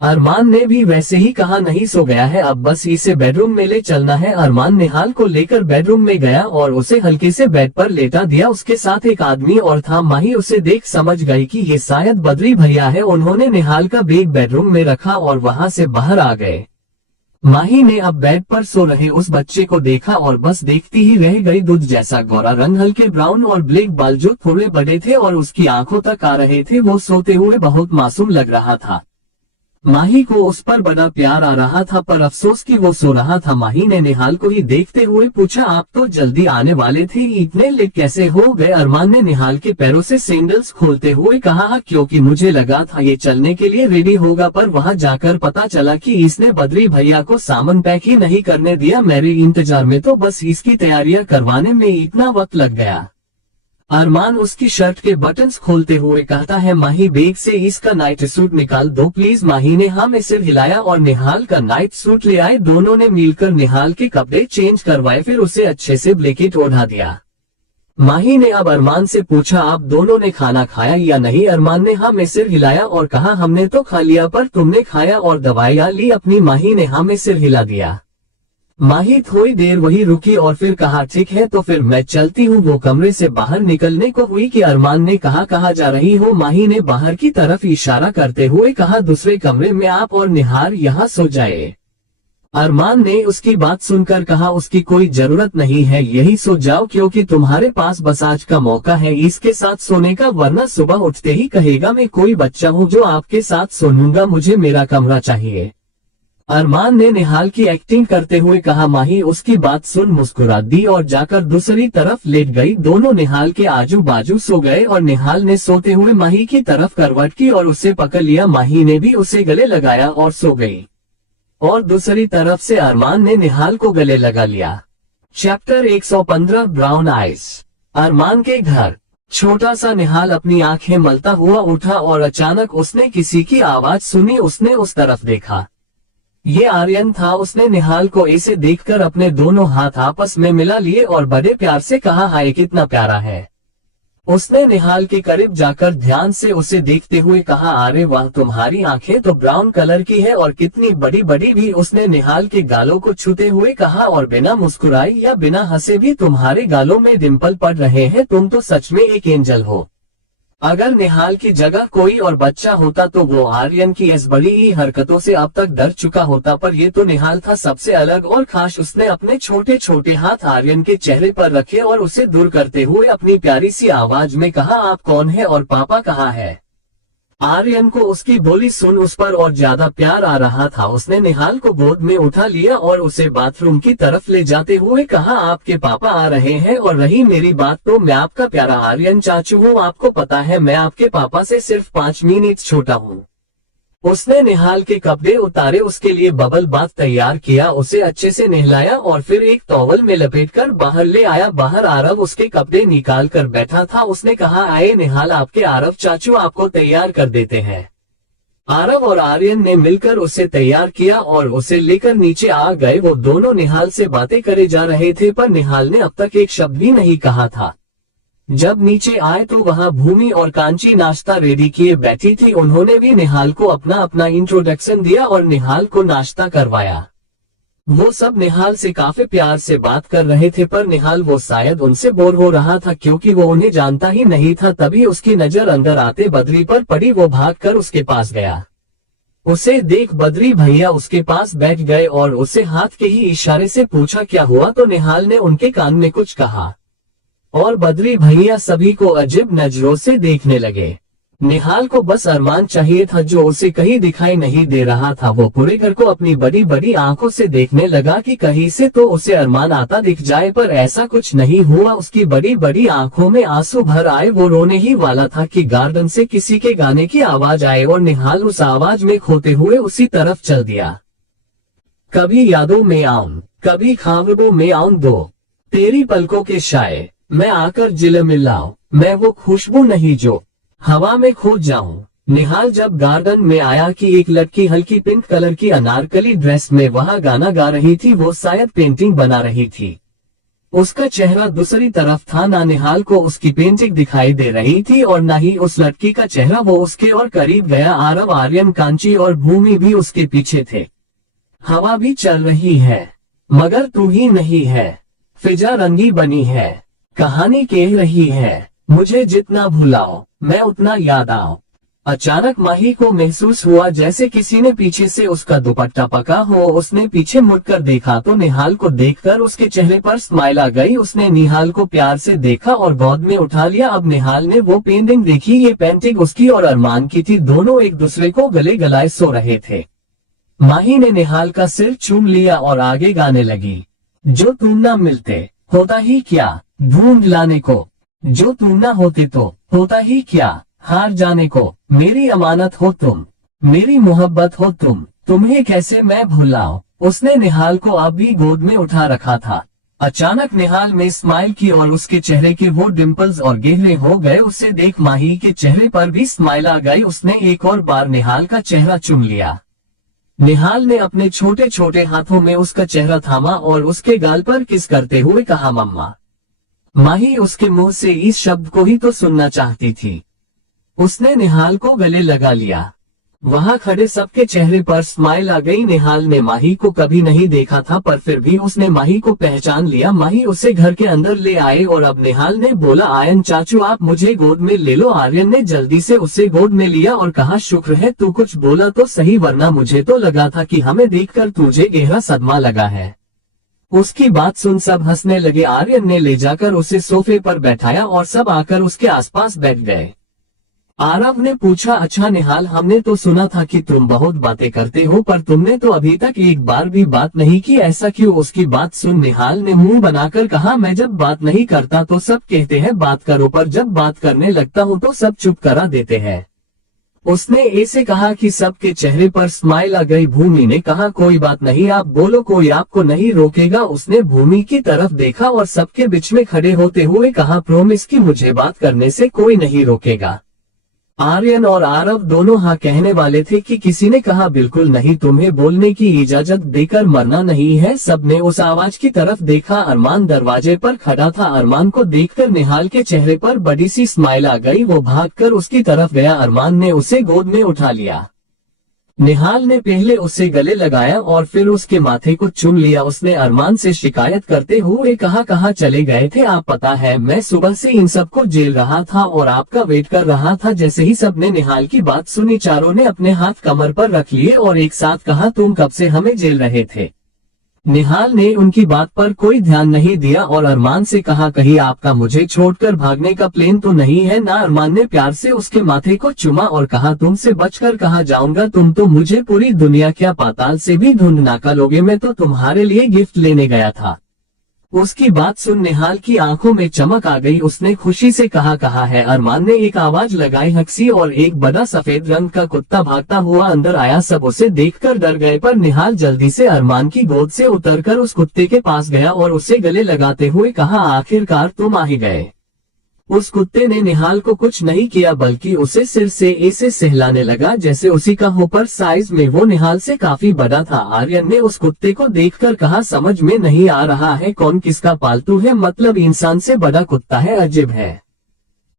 अरमान ने भी वैसे ही कहा, नहीं सो गया है, अब बस इसे बेडरूम में ले चलना है। अरमान निहाल को लेकर बेडरूम में गया और उसे हल्के से बेड पर लेटा दिया। उसके साथ एक आदमी और था। माही उसे देख समझ गई कि ये शायद बद्री भैया है। उन्होंने निहाल का बैग बेडरूम में रखा और वहां से बाहर आ गए। माही ने अब बेड पर सो रहे उस बच्चे को देखा और बस देखती ही रह गई। दूध जैसा गोरा रंग, हल्के ब्राउन और ब्लैक बाल जो थोड़े बड़े थे और उसकी आंखों तक आ रहे थे। वो सोते हुए बहुत मासूम लग रहा था। माही को उस पर बड़ा प्यार आ रहा था, पर अफसोस कि वो सो रहा था। माही ने निहाल को ही देखते हुए पूछा, आप तो जल्दी आने वाले थे, इतने लेट कैसे हो गए। अरमान ने निहाल के पैरों से सैंडल्स खोलते हुए कहा, क्योंकि मुझे लगा था ये चलने के लिए रेडी होगा, पर वहाँ जाकर पता चला कि इसने बद्री भैया को सामान पैक ही नहीं करने दिया। मेरे इंतजार में तो बस इसकी तैयारियां करवाने में इतना वक्त लग गया। अरमान उसकी शर्ट के बटन्स खोलते हुए कहता है, माही बैग से इसका नाइट सूट निकाल दो प्लीज। माही ने हाँ में सिर हिलाया और निहाल का नाइट सूट ले आए। दोनों ने मिलकर निहाल के कपड़े चेंज करवाए, फिर उसे अच्छे से ब्लैंकेट ओढ़ा दिया। माही ने अब अरमान से पूछा, आप दोनों ने खाना खाया या नहीं। अरमान ने हाँ में सिर हिलाया और कहा, हमने तो खा लिया, पर तुमने खाया और दवाइयाँ ली अपनी। माही ने हाँ में सिर हिला दिया। माही थोड़ी देर वही रुकी और फिर कहा, ठीक है तो फिर मैं चलती हूँ। वो कमरे से बाहर निकलने को हुई कि अरमान ने कहा, कहाँ जा रही हो। माही ने बाहर की तरफ इशारा करते हुए कहा, दूसरे कमरे में आप और निहार यहाँ सो जाए। अरमान ने उसकी बात सुनकर कहा, उसकी कोई जरूरत नहीं है, यही सो जाओ, क्योंकि तुम्हारे पास बस आज का मौका है इसके साथ सोने का, वरना सुबह उठते ही कहेगा मैं कोई बच्चा हूँ जो आपके साथ सोऊंगा, मुझे मेरा कमरा चाहिए। अरमान ने निहाल की एक्टिंग करते हुए कहा। माही उसकी बात सुन मुस्कुरा दी और जाकर दूसरी तरफ लेट गई। दोनों निहाल के आजू बाजू सो गए और निहाल ने सोते हुए माही की तरफ करवट की और उसे पकड़ लिया। माही ने भी उसे गले लगाया और सो गई और दूसरी तरफ से अरमान ने निहाल को गले लगा लिया। Chapter 115 brown eyes. अरमान के घर। छोटा सा निहाल अपनी आंखें मलता हुआ उठा और अचानक उसने किसी की आवाज सुनी। उसने उस तरफ देखा, ये आर्यन था। उसने निहाल को ऐसे देखकर अपने दोनों हाथ आपस में मिला लिए और बड़े प्यार से कहा, हाय कितना प्यारा है। उसने निहाल के करीब जाकर ध्यान से उसे देखते हुए कहा, अरे वाह, तुम्हारी आंखें तो ब्राउन कलर की है और कितनी बड़ी बड़ी भी। उसने निहाल के गालों को छूते हुए कहा, और बिना मुस्कुराए या बिना हंसे भी तुम्हारे गालों में डिंपल पड़ रहे हैं, तुम तो सच में एक एंजल हो। अगर निहाल की जगह कोई और बच्चा होता तो वो आर्यन की इस बड़ी ही हरकतों से अब तक डर चुका होता, पर ये तो निहाल था सबसे अलग और खास। उसने अपने छोटे छोटे हाथ आर्यन के चेहरे पर रखे और उसे दूर करते हुए अपनी प्यारी सी आवाज में कहा, आप कौन है और पापा कहाँ है। आर्यन को उसकी बोली सुन उस पर और ज्यादा प्यार आ रहा था। उसने निहाल को गोद में उठा लिया और उसे बाथरूम की तरफ ले जाते हुए कहा, आपके पापा आ रहे हैं। और रही मेरी बात तो मैं आपका प्यारा आर्यन चाचू हूँ, आपको पता है मैं आपके पापा से सिर्फ 5 मिनट छोटा हूँ। उसने निहाल के कपड़े उतारे, उसके लिए बबल बाथ तैयार किया, उसे अच्छे से नहलाया और फिर एक टॉवल में लपेटकर बाहर ले आया। बाहर आरव उसके कपड़े निकाल कर बैठा था। उसने कहा, आए निहाल, आपके आरव चाचू आपको तैयार कर देते हैं। आरव और आर्यन ने मिलकर उसे तैयार किया और उसे लेकर नीचे आ गए। वो दोनों निहाल से बातें करे जा रहे थे, पर निहाल ने अब तक एक शब्द भी नहीं कहा था। जब नीचे आए तो वहां भूमि और कांची नाश्ता रेडी किए बैठी थी। उन्होंने भी निहाल को अपना अपना इंट्रोडक्शन दिया और निहाल को नाश्ता करवाया। वो सब निहाल से काफी प्यार से बात कर रहे थे, पर निहाल वो शायद उनसे बोर हो रहा था क्योंकि वो उन्हें जानता ही नहीं था। तभी उसकी नजर अंदर आते बद्री पर पड़ी। वो भागकर उसके पास गया। उसे देख बद्री भैया उसके पास बैठ गए और उसे हाथ के ही इशारे से पूछा, क्या हुआ। तो निहाल ने उनके कान में कुछ कहा और बद्री भैया सभी को अजीब नजरों से देखने लगे। निहाल को बस अरमान चाहिए था जो उसे कहीं दिखाई नहीं दे रहा था। वो पूरे घर को अपनी बड़ी बड़ी आंखों से देखने लगा कि कहीं से तो उसे अरमान आता दिख जाए, पर ऐसा कुछ नहीं हुआ। उसकी बड़ी बड़ी आंखों में आंसू भर आए। वो रोने ही वाला था कि गार्डन से किसी के गाने की आवाज आए और निहाल उस आवाज में खोते हुए उसी तरफ चल दिया। कभी यादों में आऊं, कभी ख्वाबों में आऊं, दो तेरी पलकों के शाये मैं आकर जिले मिलाऊं, मैं वो खुशबू नहीं जो हवा में खो जाऊं। निहाल जब गार्डन में आया कि एक लड़की हल्की पिंक कलर की अनारकली ड्रेस में वहां गाना गा रही थी। वो शायद पेंटिंग बना रही थी। उसका चेहरा दूसरी तरफ था। ना निहाल को उसकी पेंटिंग दिखाई दे रही थी और न ही उस लड़की का चेहरा। वो उसके और करीब गया। आरव, आर्यन, कांची और भूमि भी उसके पीछे थे। हवा भी चल रही है मगर तू ही नहीं है। फिजा रंगी बनी है, कहानी कह रही है, मुझे जितना भुलाओ मैं उतना याद आओ। अचानक माही को महसूस हुआ जैसे किसी ने पीछे से उसका दुपट्टा पकड़ा हो। उसने पीछे मुड़कर देखा तो निहाल को देखकर उसके चेहरे पर स्माइल आ गई। उसने निहाल को प्यार से देखा और गोद में उठा लिया। अब निहाल ने वो पेंटिंग देखी। ये पेंटिंग उसकी और अरमान की थी। दोनों एक दूसरे को गले गलाए सो रहे थे। माही ने निहाल का सिर चूम लिया और आगे गाने लगी, जो तुम ना मिलते होता ही क्या, ढूंढ लाने को जो तुम ना होते तो होता ही क्या, हार जाने को मेरी अमानत हो तुम, मेरी मोहब्बत हो तुम, तुम्हें कैसे मैं भुलाऊं। उसने निहाल को अब भी गोद में उठा रखा था। अचानक निहाल ने स्माइल की और उसके चेहरे के वो डिम्पल्स और गहरे हो गए। उसे देख माही के चेहरे पर भी स्माइल आ गई। उसने एक और बार निहाल का चेहरा चूम लिया। निहाल ने अपने छोटे छोटे हाथों में उसका चेहरा थामा और उसके गाल पर किस करते हुए कहा, मम्मा। माही उसके मुंह से इस शब्द को ही तो सुनना चाहती थी। उसने निहाल को गले लगा लिया। वहां खड़े सबके चेहरे पर स्माइल आ गई। निहाल ने माही को कभी नहीं देखा था, पर फिर भी उसने माही को पहचान लिया। माही उसे घर के अंदर ले आए और अब निहाल ने बोला, आर्यन चाचू आप मुझे गोद में ले लो। आर्यन ने जल्दी से उसे गोद में लिया और कहा, शुक्र है तू कुछ बोला तो सही, वरना मुझे तो लगा था कि हमें देखकर तुझे गहरा सदमा लगा है। उसकी बात सुन सब हंसने लगे। आर्यन ने ले जाकर उसे सोफे पर बैठाया और सब आकर उसके आसपास बैठ गए। आरव ने पूछा, अच्छा निहाल, हमने तो सुना था कि तुम बहुत बातें करते हो, पर तुमने तो अभी तक एक बार भी बात नहीं की, ऐसा क्यों। उसकी बात सुन निहाल ने मुंह बनाकर कहा, मैं जब बात नहीं करता तो सब कहते हैं बात करो, पर जब बात करने लगता हूँ तो सब चुप करा देते हैं। उसने ऐसे कहा कि सबके चेहरे पर स्माइल आ गई। भूमि ने कहा, कोई बात नहीं, आप बोलो, कोई आपको नहीं रोकेगा। उसने भूमि की तरफ देखा और सबके बीच में खड़े होते हुए कहा, प्रॉमिस कि मुझे बात करने से कोई नहीं रोकेगा। आर्यन और आरव दोनों हाँ कहने वाले थे कि किसी ने कहा, बिल्कुल नहीं, तुम्हें बोलने की इजाजत देकर मरना नहीं है। सबने उस आवाज की तरफ देखा। अरमान दरवाजे पर खड़ा था। अरमान को देखकर निहाल के चेहरे पर बड़ी सी स्माइल आ गई। वो भागकर उसकी तरफ गया। अरमान ने उसे गोद में उठा लिया। निहाल ने पहले उससे गले लगाया और फिर उसके माथे को चूम लिया। उसने अरमान से शिकायत करते हुए कहा, कहाँ चले गए थे आप? पता है मैं सुबह से इन सबको झेल रहा था और आपका वेट कर रहा था। जैसे ही सबने निहाल की बात सुनी, चारों ने अपने हाथ कमर पर रख लिए और एक साथ कहा, तुम कब से हमें झेल रहे थे? निहाल ने उनकी बात पर कोई ध्यान नहीं दिया और अरमान से कहा, कहीं आपका मुझे छोड़कर भागने का प्लान तो नहीं है ना? अरमान ने प्यार से उसके माथे को चूमा और कहा, तुमसे बचकर कहाँ जाऊंगा? तुम तो मुझे पूरी दुनिया क्या पाताल से भी ढूंढ ना लोगे। मैं तो तुम्हारे लिए गिफ्ट लेने गया था। उसकी बात सुन निहाल की आंखों में चमक आ गई। उसने खुशी से कहा, कहा है? अरमान ने एक आवाज लगाई, हंसी, और एक बड़ा सफेद रंग का कुत्ता भागता हुआ अंदर आया। सब उसे देखकर डर गए, पर निहाल जल्दी से अरमान की गोद से उतरकर उस कुत्ते के पास गया और उसे गले लगाते हुए कहा, आखिरकार तुम आ ही गए। उस कुत्ते ने निहाल को कुछ नहीं किया, बल्कि उसे सिर से ऐसे सहलाने लगा जैसे उसी का हो, पर साइज में वो निहाल से काफी बड़ा था। आर्यन ने उस कुत्ते को देखकर कहा, समझ में नहीं आ रहा है कौन किसका पालतू है, मतलब इंसान से बड़ा कुत्ता है, अजीब है।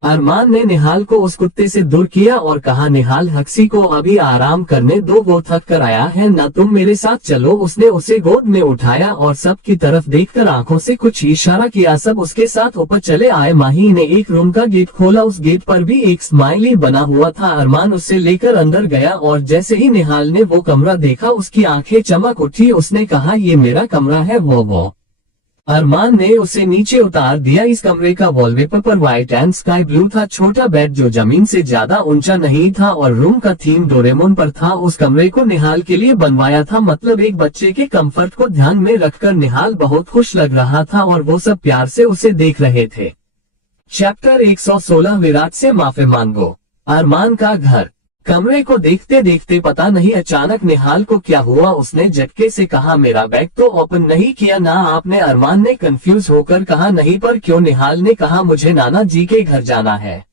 अरमान ने निहाल को उस कुत्ते से दूर किया और कहा, निहाल हक्सी को अभी आराम करने दो, वो थक कर आया है ना, तुम मेरे साथ चलो। उसने उसे गोद में उठाया और सब की तरफ देखकर आंखों से कुछ इशारा किया। सब उसके साथ ऊपर चले आए। माही ने एक रूम का गेट खोला, उस गेट पर भी एक स्माइली बना हुआ था। अरमान उसे लेकर अंदर गया और जैसे ही निहाल ने वो कमरा देखा, उसकी आंखें चमक उठी। उसने कहा, ये मेरा कमरा है। वो अरमान ने उसे नीचे उतार दिया। इस कमरे का wallpaper white and sky blue था। छोटा बेड जो जमीन से ज्यादा ऊंचा नहीं था और रूम का थीम डोरेमोन पर था। उस कमरे को निहाल के लिए बनवाया था, मतलब एक बच्चे के कंफर्ट को ध्यान में रखकर। निहाल बहुत खुश लग रहा था और वो सब प्यार से उसे देख रहे थे। चैप्टर 116, विराट से माफी मांगो। अरमान का घर। कमरे को देखते देखते पता नहीं अचानक निहाल को क्या हुआ, उसने झटके से कहा, मेरा बैग तो ओपन नहीं किया ना आपने? अरमान ने कंफ्यूज होकर कहा, नहीं, पर क्यों? निहाल ने कहा, मुझे नाना जी के घर जाना है।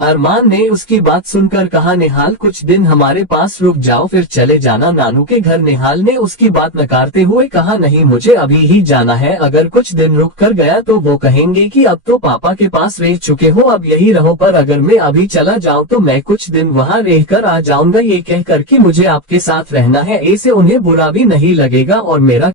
अरमान ने उसकी बात सुनकर कहा, निहाल कुछ दिन हमारे पास रुक जाओ फिर चले जाना नानू के घर। निहाल ने उसकी बात नकारते हुए कहा, नहीं, मुझे अभी ही जाना है। अगर कुछ दिन रुक कर गया तो वो कहेंगे कि अब तो पापा के पास रह चुके हो, अब यही रहो। पर अगर मैं अभी चला जाऊं तो मैं कुछ दिन वहां रहकर आ जाऊंगा, ये कहकर कि मुझे आपके साथ रहना है। ऐसे उन्हें बुरा भी नहीं लगेगा और मेरा